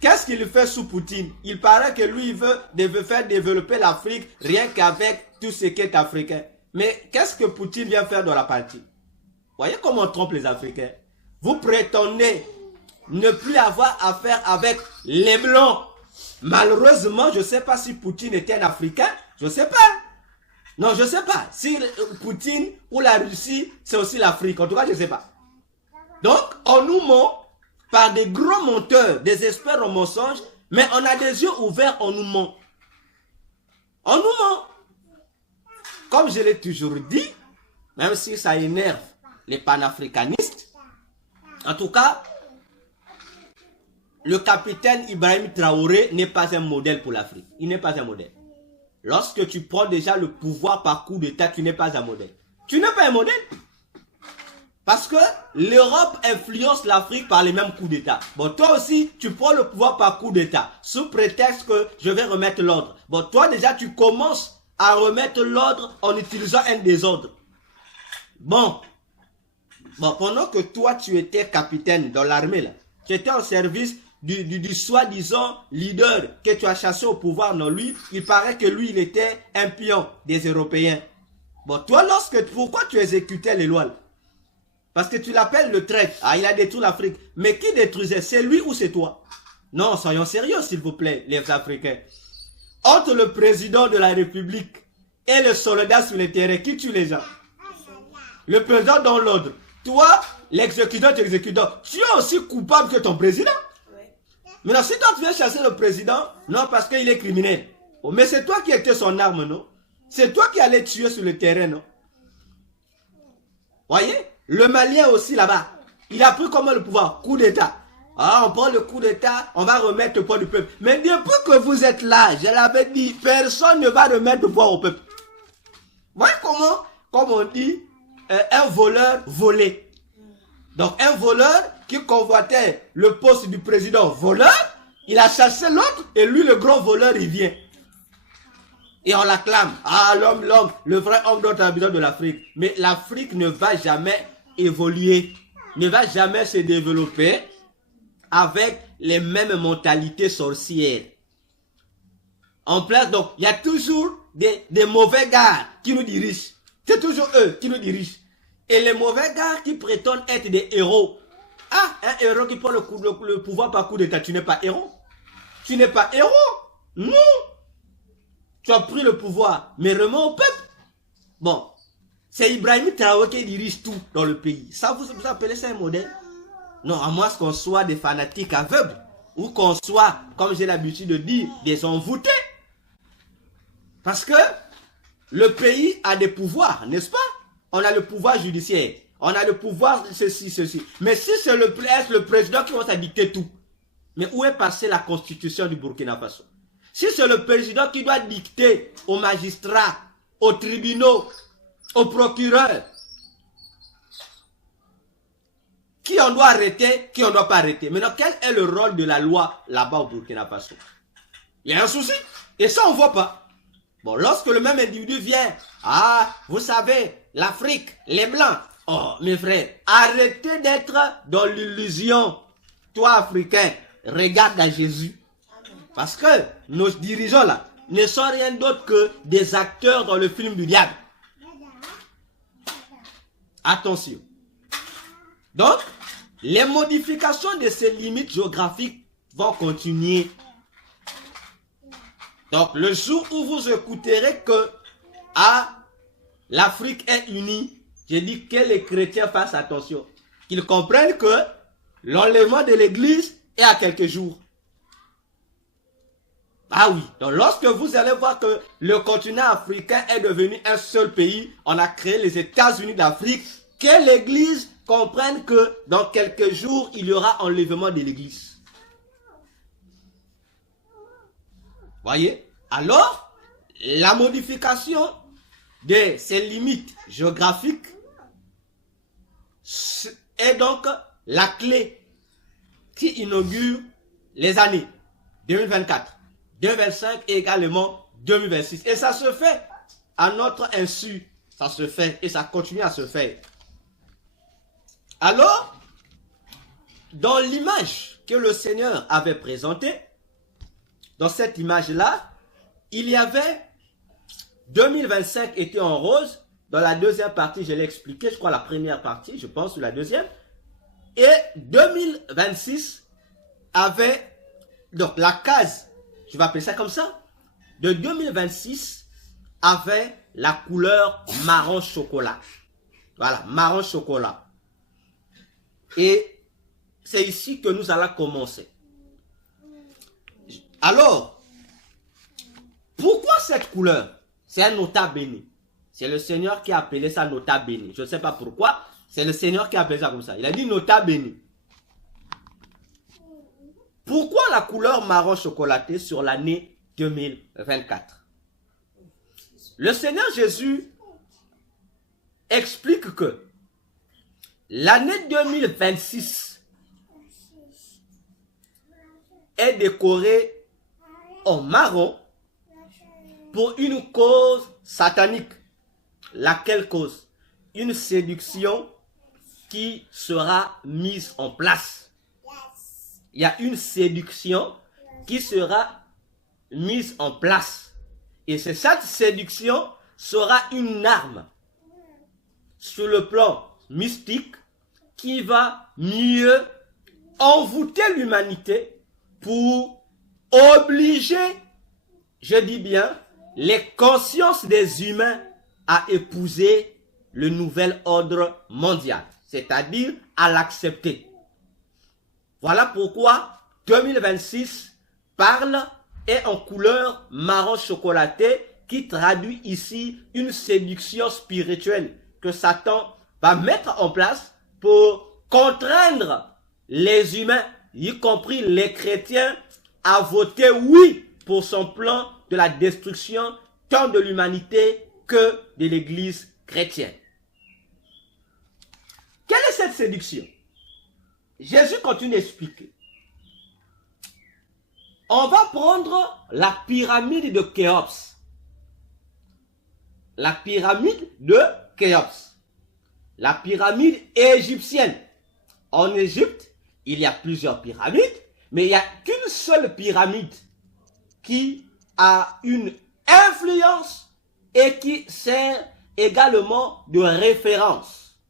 qu'est-ce qu'il fait sous Poutine? Il paraît que lui, il veut faire développer l'Afrique rien qu'avec tout ce qui est africain. Mais qu'est-ce que Poutine vient faire dans la partie? Voyez comment on trompe les Africains. Vous prétendez ne plus avoir affaire avec les Blancs. Malheureusement, je ne sais pas si Poutine était un Africain. Je ne sais pas. Non, je ne sais pas. Si Poutine ou la Russie, c'est aussi l'Afrique. En tout cas, je ne sais pas. Donc, on nous ment par des gros menteurs, des experts en mensonges, mais on a des yeux ouverts, on nous ment. On nous ment. Comme je l'ai toujours dit, même si ça énerve les panafricanistes, en tout cas, le capitaine Ibrahim Traoré n'est pas un modèle pour l'Afrique. Il n'est pas un modèle. Lorsque tu prends déjà le pouvoir par coup d'État, tu n'es pas un modèle. Tu n'es pas un modèle. Parce que l'Europe influence l'Afrique par les mêmes coups d'État. Bon, toi aussi, tu prends le pouvoir par coup d'État, sous prétexte que je vais remettre l'ordre. Bon, toi déjà, tu commences à remettre l'ordre en utilisant un désordre. Bon, pendant que toi, tu étais capitaine dans l'armée, là, tu étais au service du soi-disant leader que tu as chassé au pouvoir. Non, lui, il paraît que lui, il était un pion des Européens. Bon, toi, pourquoi tu exécutais les lois là? Parce que tu l'appelles le traître. Ah, il a détruit l'Afrique. Mais qui détruisait? C'est lui ou c'est toi? Non, soyons sérieux, s'il vous plaît, les Africains. Entre le président de la République et le soldat sur le terrain, qui tue les gens? Le président donne l'ordre. Toi, l'exécutant, tu es aussi coupable que ton président. Maintenant, si toi tu viens chasser le président, non, parce qu'il est criminel. Oh, mais c'est toi qui étais son arme, non? C'est toi qui allais tuer sur le terrain, non? Voyez? Le Malien aussi là-bas, il a pris comment le pouvoir? Coup d'État. Ah, on prend le coup d'État, on va remettre le pouvoir du peuple. Mais depuis que vous êtes là, je l'avais dit, personne ne va remettre le pouvoir au peuple. Voyez comment, comme on dit, un voleur volé. Donc un voleur qui convoitait le poste du président voleur, il a chassé l'autre et lui le grand voleur il vient. Et on l'acclame. Ah, l'homme, le vrai homme d'habitant de l'Afrique. Mais l'Afrique ne va jamais évoluer, ne va jamais se développer avec les mêmes mentalités sorcières. En place, donc, il y a toujours des mauvais gars qui nous dirigent. C'est toujours eux qui nous dirigent. Et les mauvais gars qui prétendent être des héros. Ah, un héros qui prend le pouvoir par coup d'État, tu n'es pas héros. Tu n'es pas héros. Non. Tu as pris le pouvoir, mais remets au peuple. Bon, c'est Ibrahim Traoré qui dirige tout dans le pays. Ça, vous appelez ça un modèle? Non, à moins qu'on soit des fanatiques aveugles. Ou qu'on soit, comme j'ai l'habitude de dire, des envoûtés. Parce que le pays a des pouvoirs, n'est-ce pas? On a le pouvoir judiciaire. On a le pouvoir de ceci. Mais si c'est le président qui va à dicter tout, mais où est passée la constitution du Burkina Faso? Si c'est le président qui doit dicter aux magistrats, aux tribunaux, aux procureurs, qui on doit arrêter, qui on ne doit pas arrêter. Maintenant, quel est le rôle de la loi là-bas au Burkina Faso? Il y a un souci. Et ça, on ne voit pas. Bon, lorsque le même individu vient, ah, vous savez, l'Afrique, les Blancs, Oh, mes frères, arrêtez d'être dans l'illusion. Toi, Africain, regarde à Jésus. Parce que nos dirigeants là ne sont rien d'autre que des acteurs dans le film du diable. Attention. Donc, les modifications de ces limites géographiques vont continuer. Donc, le jour où vous écouterez que l'Afrique est unie, je dis que les chrétiens fassent attention. Qu'ils comprennent que l'enlèvement de l'église est à quelques jours. Ah oui, donc lorsque vous allez voir que le continent africain est devenu un seul pays, on a créé les États-Unis d'Afrique, que l'église comprenne que dans quelques jours, il y aura enlèvement de l'église. Voyez? Alors, la modification de ces limites géographiques est donc la clé qui inaugure les années 2024, 2025 et également 2026. Et ça se fait à notre insu. Ça se fait et ça continue à se faire. Alors, dans l'image que le Seigneur avait présentée, dans cette image-là, il y avait 2025 était en rose. Dans la deuxième partie, je l'ai expliqué, je crois la première partie, je pense, ou la deuxième. Et 2026 avait, donc la case, je vais appeler ça comme ça, de 2026 avait la couleur marron chocolat. Voilà, marron chocolat. Et c'est ici que nous allons commencer. Alors, pourquoi cette couleur? C'est un nota béni. C'est le Seigneur qui a appelé ça nota béni. Je ne sais pas pourquoi. C'est le Seigneur qui a appelé ça comme ça. Il a dit nota béni. Pourquoi la couleur marron chocolaté sur l'année 2024? Le Seigneur Jésus explique que l'année 2026 est décorée en marron pour une cause satanique. Laquelle cause? Une séduction qui sera mise en place. Il y a une séduction qui sera mise en place. Et c'est cette séduction sera une arme sur le plan mystique qui va mieux envoûter l'humanité pour obliger, je dis bien, les consciences des humains à épouser le nouvel ordre mondial, c'est-à-dire à l'accepter. Voilà pourquoi 2026 parle est en couleur marron chocolaté qui traduit ici une séduction spirituelle que Satan va mettre en place pour contraindre les humains, y compris les chrétiens, à voter oui pour son plan de la destruction tant de l'humanité que de l'église chrétienne. Quelle est cette séduction? Jésus continue d'expliquer. On va prendre la pyramide de Khéops. La pyramide de Khéops. La pyramide égyptienne. En Égypte, il y a plusieurs pyramides, mais il n'y a qu'une seule pyramide qui a une influence et qui sert également de référence,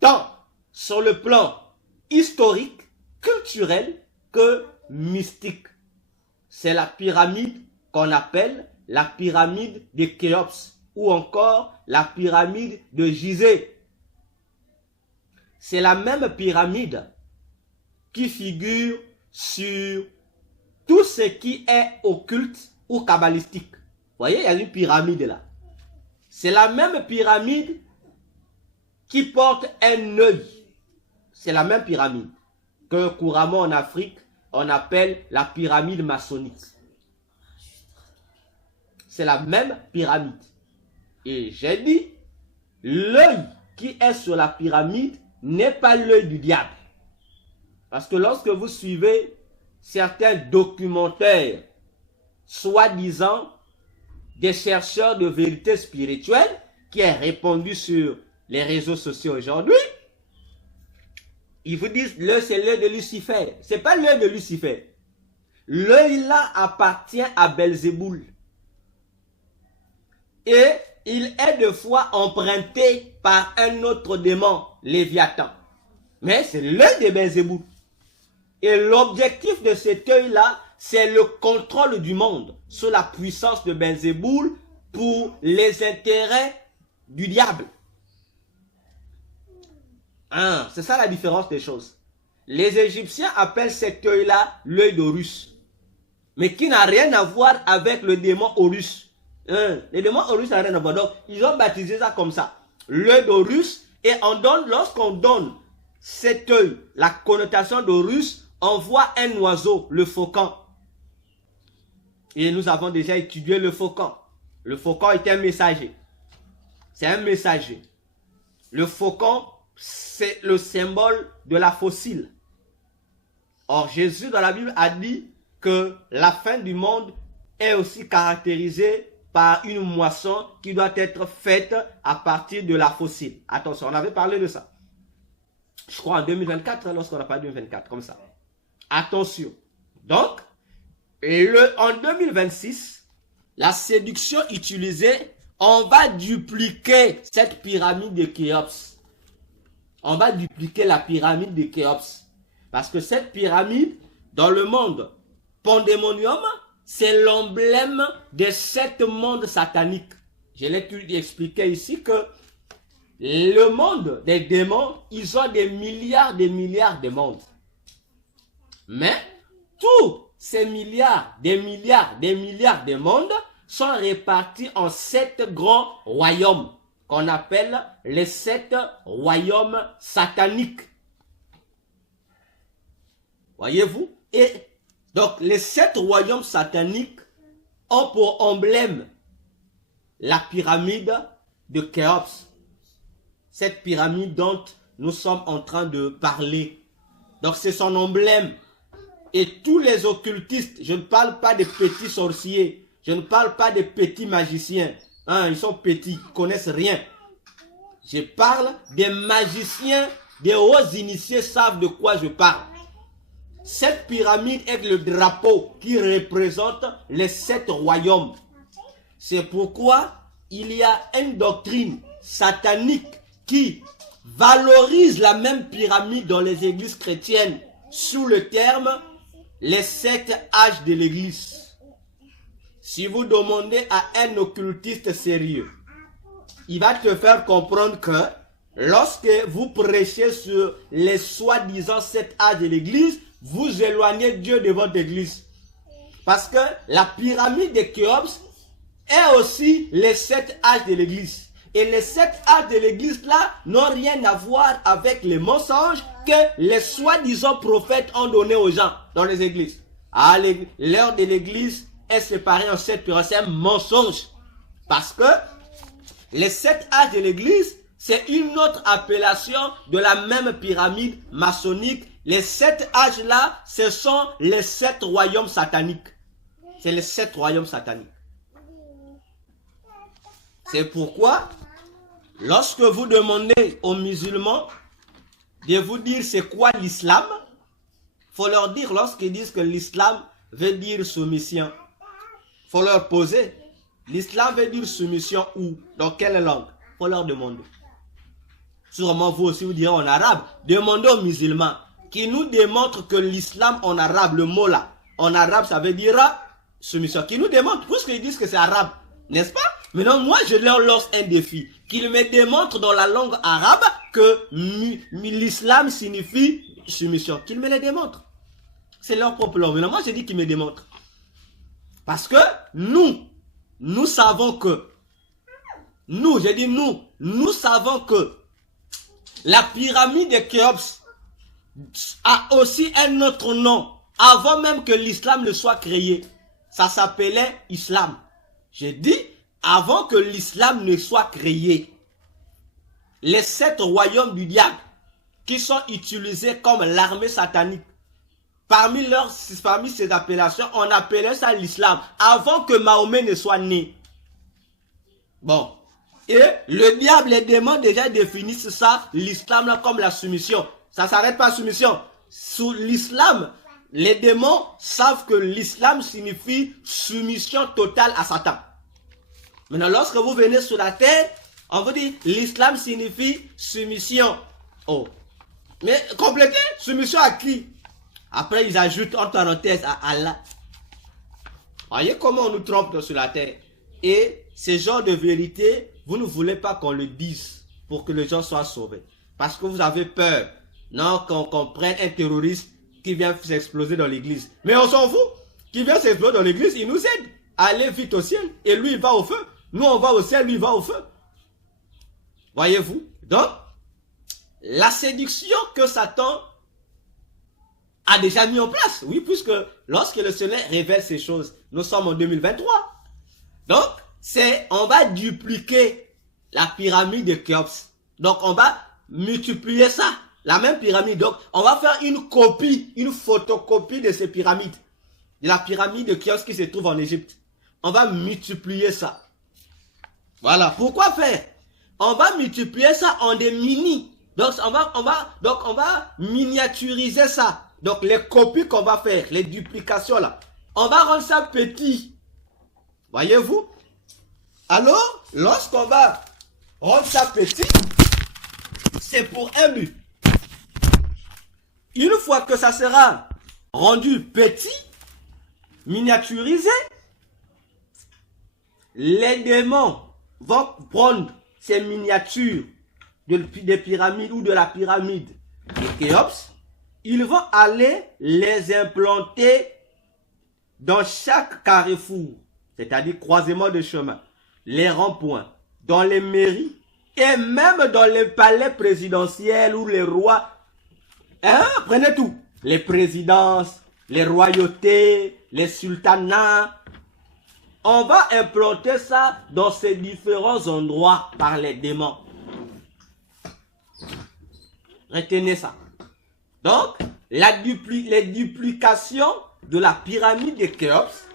tant sur le plan historique, culturel que mystique. C'est la pyramide qu'on appelle la pyramide de Khéops ou encore la pyramide de Gizeh. C'est la même pyramide qui figure sur tout ce qui est occulte ou kabbalistique. Vous voyez, il y a une pyramide là. C'est la même pyramide qui porte un œil. C'est la même pyramide que couramment en Afrique, on appelle la pyramide maçonnique. C'est la même pyramide. Et j'ai dit, l'œil qui est sur la pyramide n'est pas l'œil du diable. Parce que lorsque vous suivez certains documentaires, soi-disant des chercheurs de vérité spirituelle, qui est répandu sur les réseaux sociaux aujourd'hui, ils vous disent l'œil c'est l'œil de Lucifer. C'est pas l'œil de Lucifer. L'œil là appartient à Belzéboul. Et il est de fois emprunté par un autre démon, Léviathan. Mais c'est l'œil de Belzéboul. Et l'objectif de cet œil-là, c'est le contrôle du monde sous la puissance de Belzéboul pour les intérêts du diable. Hein, c'est ça la différence des choses. Les Égyptiens appellent cet œil-là l'œil d'Horus, mais qui n'a rien à voir avec le démon Horus. Hein, le démon Horus n'a rien à voir. Donc, ils ont baptisé ça comme ça. L'œil d'Horus, et lorsqu'on donne cet œil, la connotation d'Horus, on voit un oiseau, le faucon. Et nous avons déjà étudié le faucon. Le faucon est un messager. C'est un messager. Le faucon, c'est le symbole de la fossile. Or, Jésus dans la Bible a dit que la fin du monde est aussi caractérisée par une moisson qui doit être faite à partir de la fossile. Attention, on avait parlé de ça. Je crois en 2024, lorsqu'on a parlé de 2024, comme ça. Attention. Donc, en 2026, la séduction utilisée, on va dupliquer cette pyramide de Khéops. On va dupliquer la pyramide de Khéops. Parce que cette pyramide, dans le monde pandémonium, c'est l'emblème des 7 mondes sataniques. Je l'ai expliqué ici que le monde des démons, ils ont des milliards de mondes. Mais tous ces milliards de mondes sont répartis en 7 grands royaumes qu'on appelle les 7 royaumes sataniques. Voyez-vous? Et donc les 7 royaumes sataniques ont pour emblème la pyramide de Khéops. Cette pyramide dont nous sommes en train de parler. Donc c'est son emblème. Et tous les occultistes, je ne parle pas des petits sorciers, je ne parle pas des petits magiciens. Hein, ils sont petits, ils ne connaissent rien. Je parle des magiciens, des hauts initiés savent de quoi je parle. Cette pyramide est le drapeau qui représente les 7 royaumes. C'est pourquoi il y a une doctrine satanique qui valorise la même pyramide dans les églises chrétiennes sous le terme les 7 âges de l'église. Si vous demandez à un occultiste sérieux, il va te faire comprendre que lorsque vous prêchez sur les soi-disant 7 âges de l'église, vous éloignez Dieu de votre église. Parce que la pyramide de Khéops est aussi les 7 âges de l'église. Et les 7 âges de l'église là n'ont rien à voir avec les mensonges que les soi-disant prophètes ont donnés aux gens dans les églises. Ah, l'heure de l'église est séparée en 7 périodes. C'est un mensonge. Parce que les 7 âges de l'église, c'est une autre appellation de la même pyramide maçonnique. Les 7 âges là, ce sont les 7 royaumes sataniques. C'est les 7 royaumes sataniques. C'est pourquoi, lorsque vous demandez aux musulmans de vous dire c'est quoi l'islam, il faut leur dire, lorsqu'ils disent que l'islam veut dire soumission, il faut leur poser, l'islam veut dire soumission où? Dans quelle langue? Il faut leur demander. Sûrement vous aussi vous direz en arabe. Demandez aux musulmans qui nous démontrent que l'islam en arabe, le mot là, en arabe ça veut dire soumission. Qui nous démontrent, puisqu'ils disent que c'est arabe, n'est-ce pas? Maintenant, moi, je leur lance un défi. Qu'ils me démontrent dans la langue arabe que l'islam signifie soumission. Qu'ils me le démontrent. C'est leur propre langue. Maintenant, moi, je dis qu'ils me démontrent. Parce que nous savons que, nous savons que la pyramide de Khéops a aussi un autre nom. Avant même que l'islam ne soit créé. Ça s'appelait islam. J'ai dit, avant que l'islam ne soit créé, les 7 royaumes du diable qui sont utilisés comme l'armée satanique, parmi ces appellations, on appelait ça l'islam, avant que Mahomet ne soit né. Bon, Et le diable, les démons déjà définissent ça, l'islam là, comme la soumission. Ça ne s'arrête pas à soumission. Sous l'islam, les démons savent que l'islam signifie soumission totale à Satan. Maintenant, lorsque vous venez sur la terre, on vous dit l'islam signifie soumission. Oh. Mais complétez, soumission à qui? Après, ils ajoutent en parenthèse à Allah. Voyez comment on nous trompe sur la terre. Et ce genre de vérité, vous ne voulez pas qu'on le dise pour que les gens soient sauvés. Parce que vous avez peur. Non, qu'on prenne un terroriste qui vient s'exploser dans l'église. Mais on s'en fout. Qui vient s'exploser dans l'église, il nous aide à aller vite au ciel. Et lui, il va au feu. Nous, on va au ciel, lui, il va au feu. Voyez-vous? Donc, la séduction que Satan a déjà mis en place. Oui, puisque lorsque le Seigneur révèle ces choses, nous sommes en 2023. Donc, on va dupliquer la pyramide de Khéops. Donc, on va multiplier ça. La même pyramide. Donc, on va faire une copie, une photocopie de ces pyramides. De la pyramide de Khéops qui se trouve en Égypte. On va multiplier ça. Voilà. Pourquoi faire? On va multiplier ça en des mini. Donc, on va miniaturiser ça. Donc, les copies qu'on va faire, les duplications là, on va rendre ça petit. Voyez-vous? Alors, lorsqu'on va rendre ça petit, c'est pour un but. Une fois que ça sera rendu petit, miniaturisé, les démons vont prendre ces miniatures des pyramides ou de la pyramide de Khéops. Ils vont aller les implanter dans chaque carrefour, c'est-à-dire croisement de chemin, les ronds-points, dans les mairies et même dans les palais présidentiels où les rois, prenez tout, les présidences, les royautés, les sultanats. On va implanter ça dans ces différents endroits par les démons. Retenez ça. Donc, les duplications de la pyramide de Khéops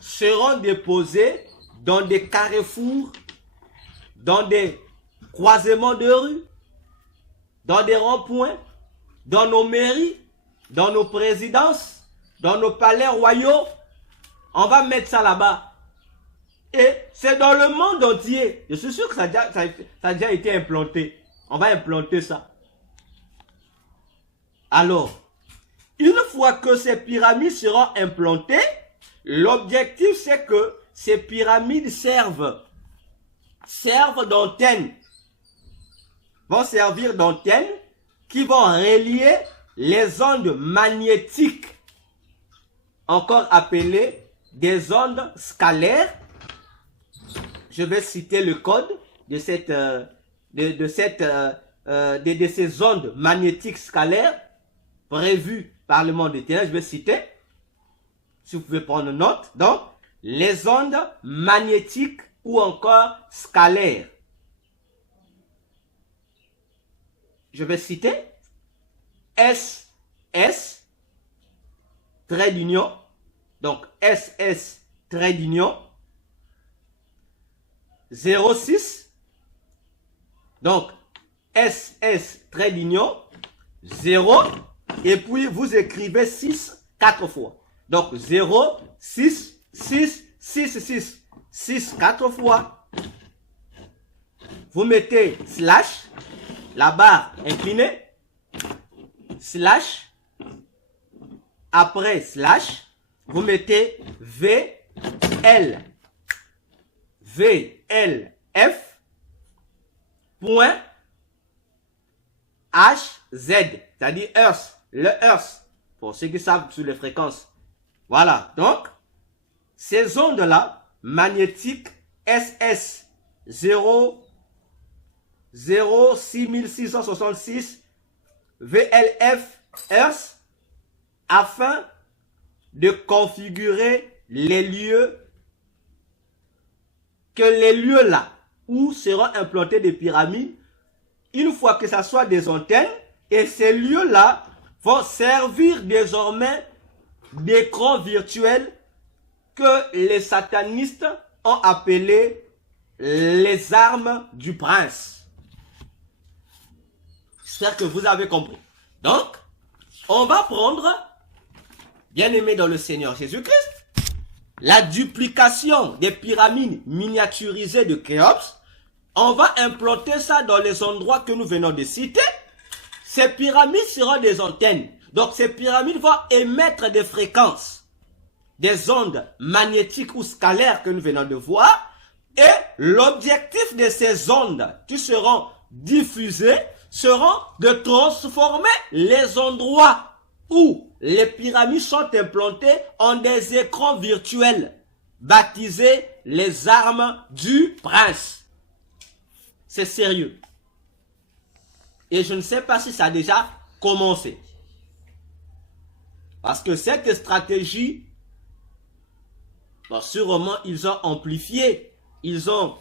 seront déposées dans des carrefours, dans des croisements de rues, dans des ronds-points, dans nos mairies, dans nos présidences, dans nos palais royaux. On va mettre ça là-bas. Et c'est dans le monde entier. Je suis sûr que ça a déjà été implanté. On va implanter ça. Alors, une fois que ces pyramides seront implantées, l'objectif c'est que ces pyramides servent d'antenne. Vont servir d'antenne qui vont relier les ondes magnétiques, encore appelées des ondes scalaires. Je vais citer le code de ces ondes magnétiques scalaires prévues par le monde des ténèbres. Je vais citer, si vous pouvez prendre note. Donc, les ondes magnétiques ou encore scalaires. Je vais citer SS, trait d'union. Donc, SS, trait d'union. 06. Donc, SS, trait d'union. 0. Et puis, vous écrivez 6 4 fois. Donc, 0, 6, 6, 6, 6. 6 4 fois. Vous mettez slash, la barre inclinée, slash, après slash, vous mettez VL, VLF, point, HZ, c'est-à-dire Hertz, le Hertz, pour ceux qui savent sur les fréquences. Voilà, donc, ces ondes-là, magnétiques, SS 06666 VLF Hertz, afin de configurer les lieux, que les lieux là où seront implantées des pyramides, une fois que ça soit des antennes, et ces lieux là vont servir désormais d'écran virtuel que les satanistes ont appelé les armes du prince. J'espère que vous avez compris. Donc, on va prendre, bien aimé dans le Seigneur Jésus-Christ, la duplication des pyramides miniaturisées de Khéops. On va implanter ça dans les endroits que nous venons de citer. Ces pyramides seront des antennes. Donc ces pyramides vont émettre des fréquences, des ondes magnétiques ou scalaires que nous venons de voir. Et l'objectif de ces ondes qui seront diffusées seront de transformer les endroits où les pyramides sont implantées en des écrans virtuels baptisés les armes du prince. C'est sérieux. Et je ne sais pas si ça a déjà commencé. Parce que cette stratégie, bon, sûrement ils ont amplifié, ils ont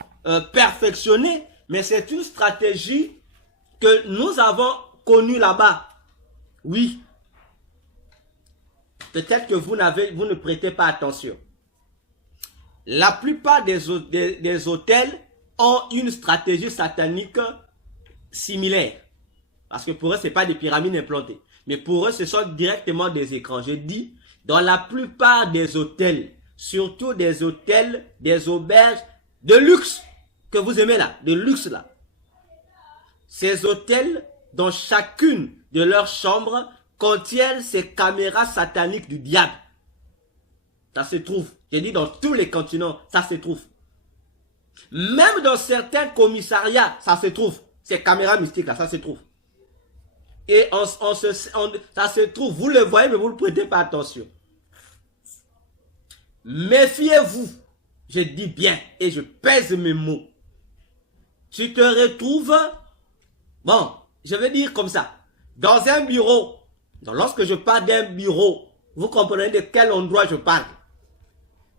perfectionné, mais c'est une stratégie que nous avons connue là-bas. Oui. Peut-être que vous ne prêtez pas attention. La plupart des hôtels ont une stratégie satanique similaire. Parce que pour eux, ce n'est pas des pyramides implantées. Mais pour eux, ce sont directement des écrans. Je dis, dans la plupart des hôtels, surtout des hôtels, des auberges de luxe, que vous aimez là, de luxe là. Ces hôtels, dans chacune de leurs chambres, contiennent ces caméras sataniques du diable. Ça se trouve. Je dis dans tous les continents, ça se trouve. Même dans certains commissariats, ça se trouve. Ces caméras mystiques là, ça se trouve. Et ça se trouve, vous le voyez, mais vous ne prêtez pas attention. Méfiez-vous. Je dis bien, et je pèse mes mots. Tu te retrouves, bon, je vais dire comme ça, dans un bureau. Donc lorsque je parle d'un bureau, vous comprenez de quel endroit je parle.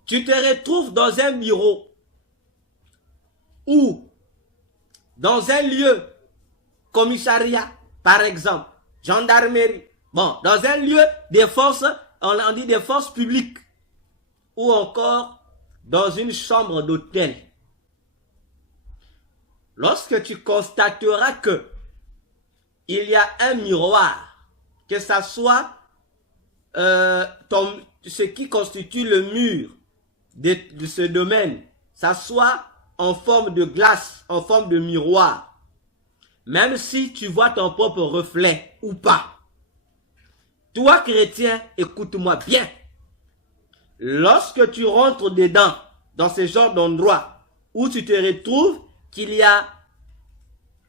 Tu te retrouves dans un bureau ou dans un lieu, commissariat, par exemple, gendarmerie, bon, dans un lieu des forces, on dit des forces publiques, ou encore dans une chambre d'hôtel. Lorsque tu constateras que il y a un miroir, que ça soit ce qui constitue le mur de ce domaine, ça soit en forme de glace, en forme de miroir, même si tu vois ton propre reflet ou pas. Toi, chrétien, écoute-moi bien. Lorsque tu rentres dedans, dans ce genre d'endroit, où tu te retrouves qu'il y a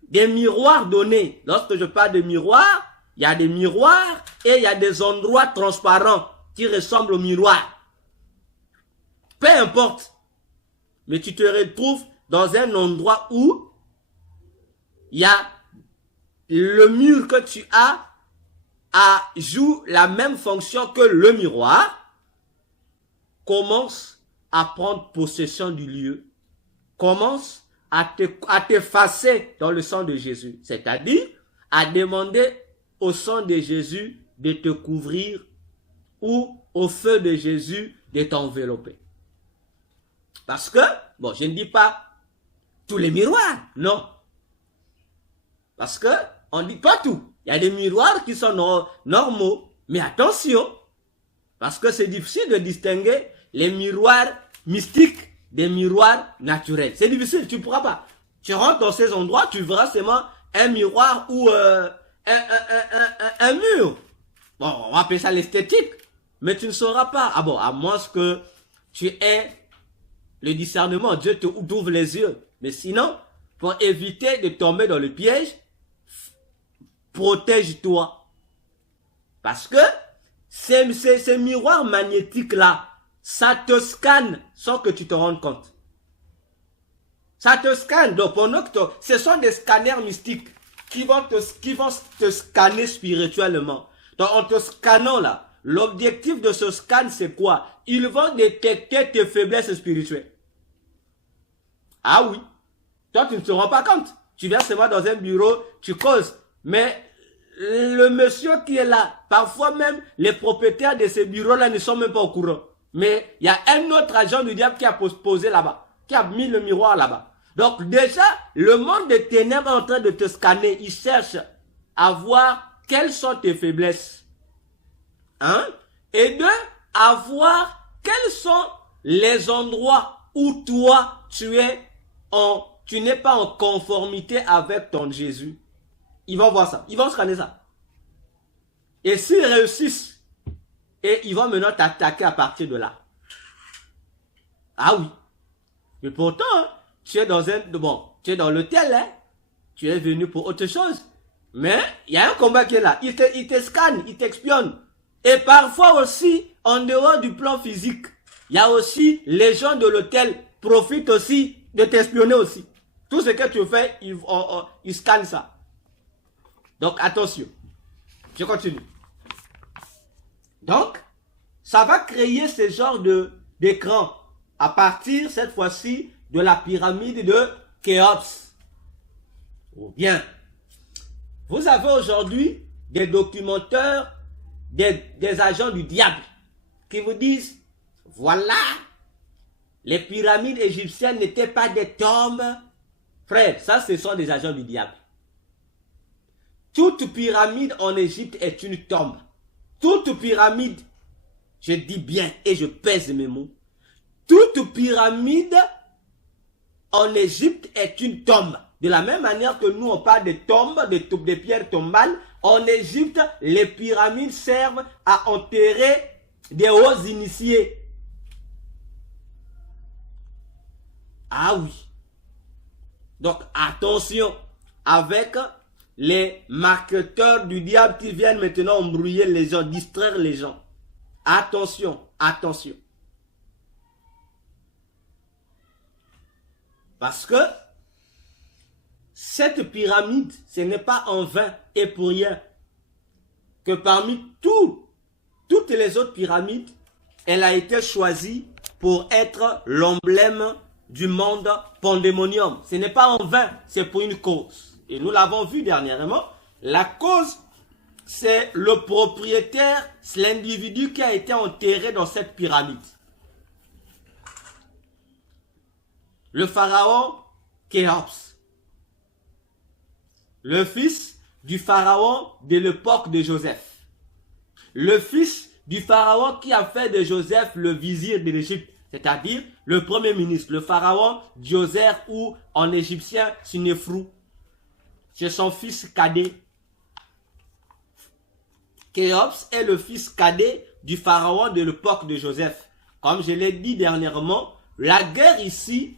des miroirs donnés. Lorsque je parle de miroirs, il y a des miroirs et il y a des endroits transparents qui ressemblent aux miroirs. Peu importe. Mais tu te retrouves dans un endroit où il y a le mur que tu as joue la même fonction que le miroir. Commence à prendre possession du lieu. Commence à t'effacer dans le sang de Jésus. C'est-à-dire à demander au sang de Jésus de te couvrir ou au feu de Jésus de t'envelopper. Parce que, bon, je ne dis pas tous les miroirs, non. Parce que, on dit pas tout. Il y a des miroirs qui sont normaux, mais attention, parce que c'est difficile de distinguer les miroirs mystiques des miroirs naturels. C'est difficile, tu ne pourras pas. Tu rentres dans ces endroits, tu verras seulement un miroir ou un mur. Bon, on va appeler ça l'esthétique, mais tu ne sauras pas. Ah bon, à moins que tu aies le discernement, Dieu t'ouvre les yeux. Mais sinon, pour éviter de tomber dans le piège, protège-toi. Parce que ces miroirs magnétiques-là, ça te scanne sans que tu te rendes compte. Ça te scanne. Donc, ce sont des scanners mystiques qui vont te scanner spirituellement. Donc, en te scannant là, l'objectif de ce scan, c'est quoi? Ils vont détecter tes faiblesses spirituelles. Ah oui. Toi, tu ne te rends pas compte. Tu viens seulement dans un bureau, tu causes. Mais le monsieur qui est là, parfois même, les propriétaires de ces bureaux-là ne sont même pas au courant. Mais il y a un autre agent du diable qui a posé là-bas, qui a mis le miroir là-bas. Donc déjà, le monde des ténèbres est en train de te scanner. Il cherche à voir quelles sont tes faiblesses. Hein? Et deux, à voir quels sont les endroits où toi, tu n'es pas en conformité avec ton Jésus. Ils vont voir ça. Ils vont scanner ça. Et s'ils réussissent, et ils vont maintenant t'attaquer à partir de là. Ah oui. Mais pourtant, hein, tu es dans l'hôtel, hein. Tu es venu pour autre chose. Mais il y a un combat qui est là. Il te scanne, il t'espionne. Et parfois aussi, en dehors du plan physique, il y a aussi les gens de l'hôtel profitent aussi de t'espionner aussi. Tout ce que tu fais, ils scannent ça. Donc attention. Je continue. Donc, ça va créer ce genre d'écran à partir, cette fois-ci, de la pyramide de Khéops. Ou bien, vous avez aujourd'hui des documenteurs, des agents du diable qui vous disent, voilà, les pyramides égyptiennes n'étaient pas des tombes. Frère, ça ce sont des agents du diable. Toute pyramide en Égypte est une tombe. Toute pyramide, je dis bien et je pèse mes mots, toute pyramide en Égypte est une tombe. De la même manière que nous on parle de tombes, des pierres tombales, en Égypte, les pyramides servent à enterrer des hauts initiés. Ah oui. Donc attention avec les marketeurs du diable qui viennent maintenant embrouiller les gens, distraire les gens. Attention, attention. Parce que cette pyramide, ce n'est pas en vain et pour rien que parmi toutes les autres pyramides, elle a été choisie pour être l'emblème du monde pandémonium. Ce n'est pas en vain, c'est pour une cause. Et nous l'avons vu dernièrement, la cause, c'est le propriétaire, c'est l'individu qui a été enterré dans cette pyramide. Le pharaon Khéops, le fils du pharaon de l'époque de Joseph, le fils du pharaon qui a fait de Joseph le vizir de l'Égypte, c'est-à-dire le premier ministre, le pharaon Djoser ou en égyptien Sinefrou. C'est son fils cadet. Khéops est le fils cadet du pharaon de l'époque de Joseph. Comme je l'ai dit dernièrement, la guerre ici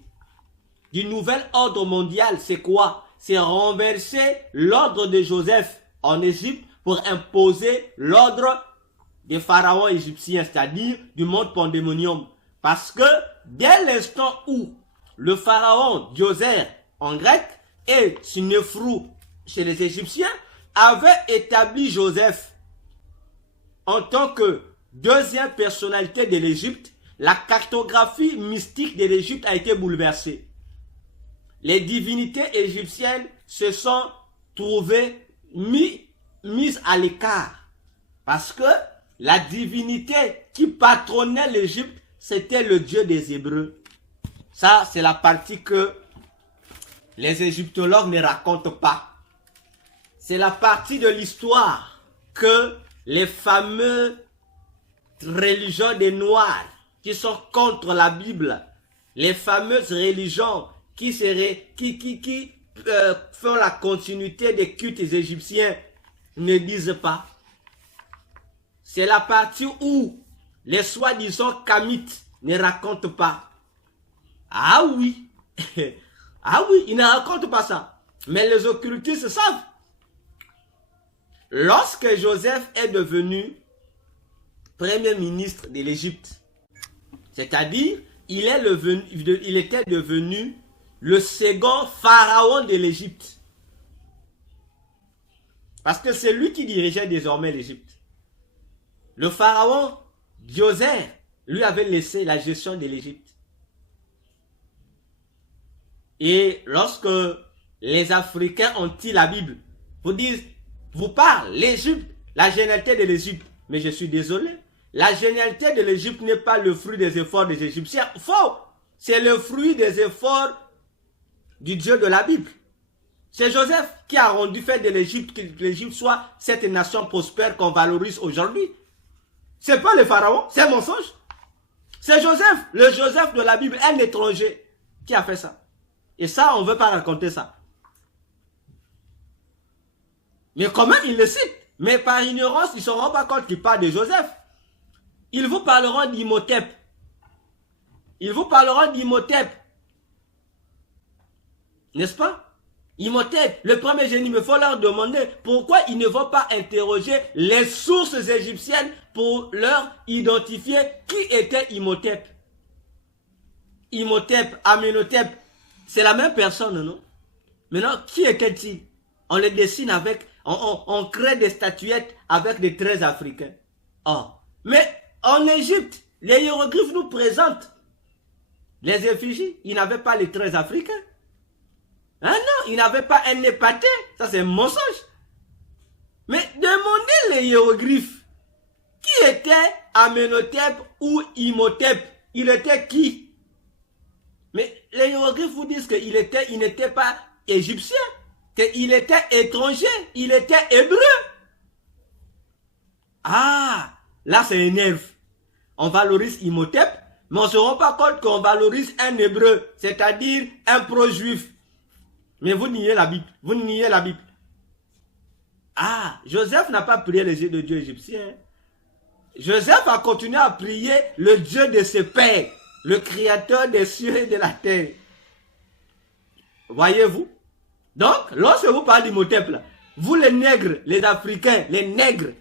du nouvel ordre mondial, c'est quoi? C'est renverser l'ordre de Joseph en Égypte pour imposer l'ordre des pharaons égyptiens, c'est-à-dire du monde pandémonium. Parce que dès l'instant où le pharaon Djoser en grec et Sinefrou chez les Égyptiens avait établi Joseph en tant que deuxième personnalité de l'Égypte, la cartographie mystique de l'Égypte a été bouleversée. Les divinités égyptiennes se sont trouvées mises à l'écart. Parce que la divinité qui patronnait l'Égypte, c'était le Dieu des Hébreux. Ça, c'est la partie que les égyptologues ne racontent pas. C'est la partie de l'histoire que les fameux religions des Noirs qui sont contre la Bible, les fameuses religions qui font la continuité des cultes égyptiens ne disent pas. C'est la partie où les soi-disant kamites ne racontent pas. Ah oui. Ah oui, ils ne racontent pas ça. Mais les occultistes savent. Lorsque Joseph est devenu premier ministre de l'Égypte, c'est-à-dire il était devenu le second pharaon de l'Égypte. Parce que c'est lui qui dirigeait désormais l'Égypte. Le pharaon Djoser lui avait laissé la gestion de l'Égypte. Et lorsque les Africains ont dit la Bible, vous parlez l'Égypte, la génialité de l'Égypte. Mais je suis désolé, la génialité de l'Égypte n'est pas le fruit des efforts des Égyptiens. Faux! C'est le fruit des efforts du Dieu de la Bible. C'est Joseph qui a rendu fait de l'Égypte que l'Égypte soit cette nation prospère qu'on valorise aujourd'hui. C'est pas le pharaon, c'est un mensonge. C'est Joseph, le Joseph de la Bible, un étranger qui a fait ça. Et ça, on ne veut pas raconter ça. Mais quand même, il le cite. Mais par ignorance, ils ne se rendent pas compte qu'il parle de Joseph. Ils vous parleront d'Imhotep. Ils vous parleront d'Imhotep. N'est-ce pas? Imhotep, le premier génie, il faut leur demander pourquoi ils ne vont pas interroger les sources égyptiennes pour leur identifier qui était Imhotep. Imhotep, Amenhotep, c'est la même personne, non? Maintenant, qui était-il? On les dessine avec, on crée des statuettes avec des traits africains. Oh. Mais en Égypte, les hiéroglyphes nous présentent les effigies. Ils n'avaient pas les traits africains. Ah non, ils n'avaient pas un épaté. Ça, c'est un mensonge. Mais demandez les hiéroglyphes. Qui était Amenhotep ou Imhotep? Il était qui? Mais les hiéroglyphes vous disent qu'il n'était pas égyptien. Qu'il était étranger. Il était hébreu. Ah, là, c'est énerve. On valorise Imhotep, mais on ne se rend pas compte qu'on valorise un hébreu, c'est-à-dire un pro-juif. Mais vous niez la Bible. Vous niez la Bible. Ah, Joseph n'a pas prié les yeux de Dieu égyptien. Joseph a continué à prier le Dieu de ses pères, le créateur des cieux et de la terre. Voyez-vous? Donc, lorsque vous parlez d'Imhotep, vous les nègres, les Africains, les nègres,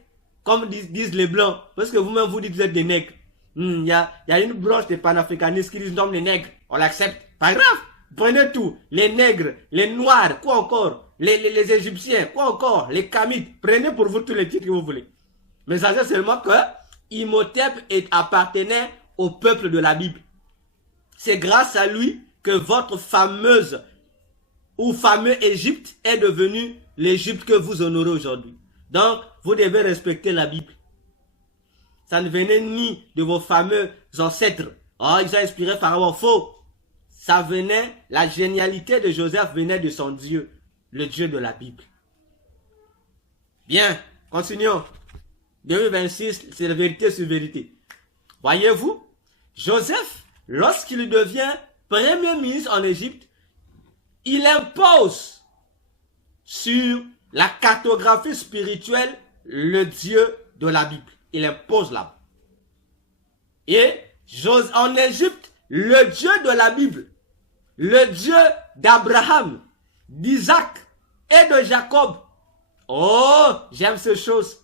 comme disent les Blancs, parce que vous-même vous dites que vous êtes des nègres. Il y a une branche des panafricanistes qui disent non, les nègres, on l'accepte. Pas grave. Prenez tout, les nègres, les noirs, quoi encore, les Égyptiens, quoi encore, les Kamites, prenez pour vous tous les titres que vous voulez. Mais ça c'est seulement que Imhotep appartenait au peuple de la Bible. C'est grâce à lui que votre fameuse ou fameux Égypte est devenue l'Égypte que vous honorez aujourd'hui. Donc, vous devez respecter la Bible. Ça ne venait ni de vos fameux ancêtres. Oh, ils ont inspiré Pharaon, faux. Ça venait, la génialité de Joseph venait de son Dieu, le Dieu de la Bible. Bien, continuons. 2026, c'est la vérité sur vérité. Voyez-vous, Joseph, lorsqu'il devient premier ministre en Égypte, il impose sur la cartographie spirituelle le Dieu de la Bible. Il impose là. Et en Égypte, le Dieu de la Bible, le Dieu d'Abraham, d'Isaac et de Jacob. Oh, j'aime ces choses.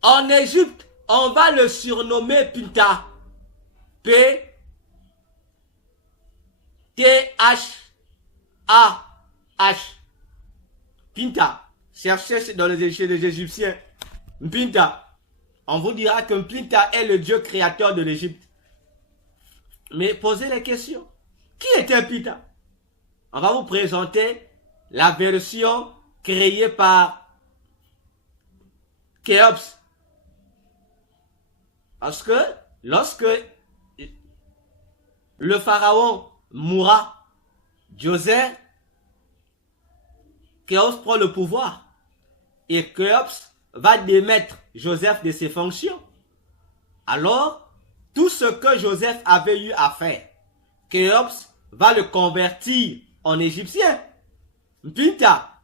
En Égypte, on va le surnommer Pinta. P-T-H-A-H. Pinta. Cherchez dans les Égyptiens. Pinta. On vous dira que Pinta est le Dieu créateur de l'Égypte. Mais posez les questions. Qui était Pinta? On va vous présenter la version créée par Khéops. Parce que lorsque le pharaon mourra, Joseph, Khéops prend le pouvoir. Et Khéops va démettre Joseph de ses fonctions. Alors, tout ce que Joseph avait eu à faire, Khéops va le convertir en Égyptien. Pinta,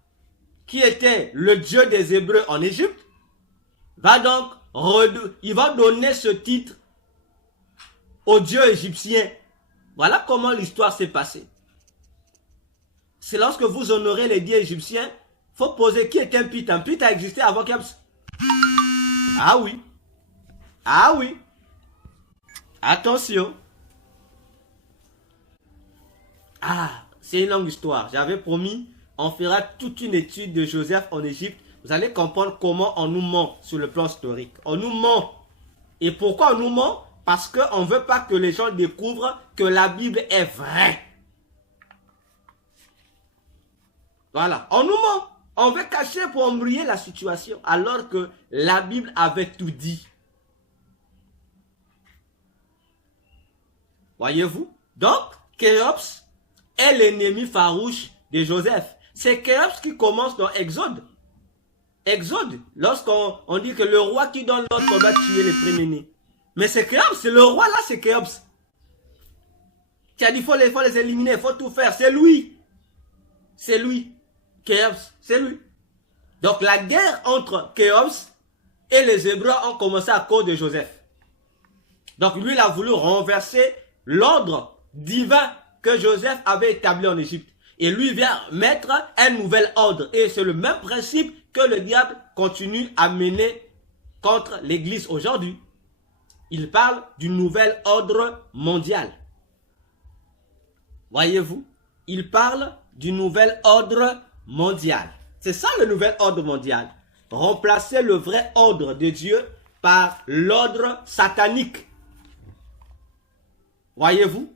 qui était le dieu des Hébreux en Égypte, va donc il va donner ce titre au dieu égyptien. Voilà comment l'histoire s'est passée. C'est lorsque vous honorez les dieux égyptiens, il faut poser qui est un Pinta. Pinta existait avant Khéops. Ah oui. Ah oui. Attention. Ah, c'est une longue histoire. J'avais promis, on fera toute une étude de Joseph en Égypte. Vous allez comprendre comment on nous ment sur le plan historique. On nous ment. Et pourquoi on nous ment? Parce qu'on ne veut pas que les gens découvrent que la Bible est vraie. Voilà, on nous ment. On veut cacher pour embrouiller la situation, alors que la Bible avait tout dit. Voyez-vous? Donc, Khéops est l'ennemi farouche de Joseph. C'est Khéops qui commence dans Exode. Exode, lorsqu'on dit que le roi qui donne l'ordre qu'on va tuer les premiers-nés. Mais c'est Khéops, c'est le roi là, c'est Khéops. Qui a dit, il faut les éliminer, il faut tout faire. C'est lui. C'est lui. Khéops, c'est lui. Donc la guerre entre Khéops et les Hébreux ont commencé à cause de Joseph. Donc lui, il a voulu renverser l'ordre divin que Joseph avait établi en Égypte. Et lui vient mettre un nouvel ordre. Et c'est le même principe que le diable continue à mener contre l'Église aujourd'hui. Il parle du nouvel ordre mondial. Voyez-vous? Il parle du nouvel ordre mondial. C'est ça le nouvel ordre mondial. Remplacer le vrai ordre de Dieu par l'ordre satanique. Voyez-vous?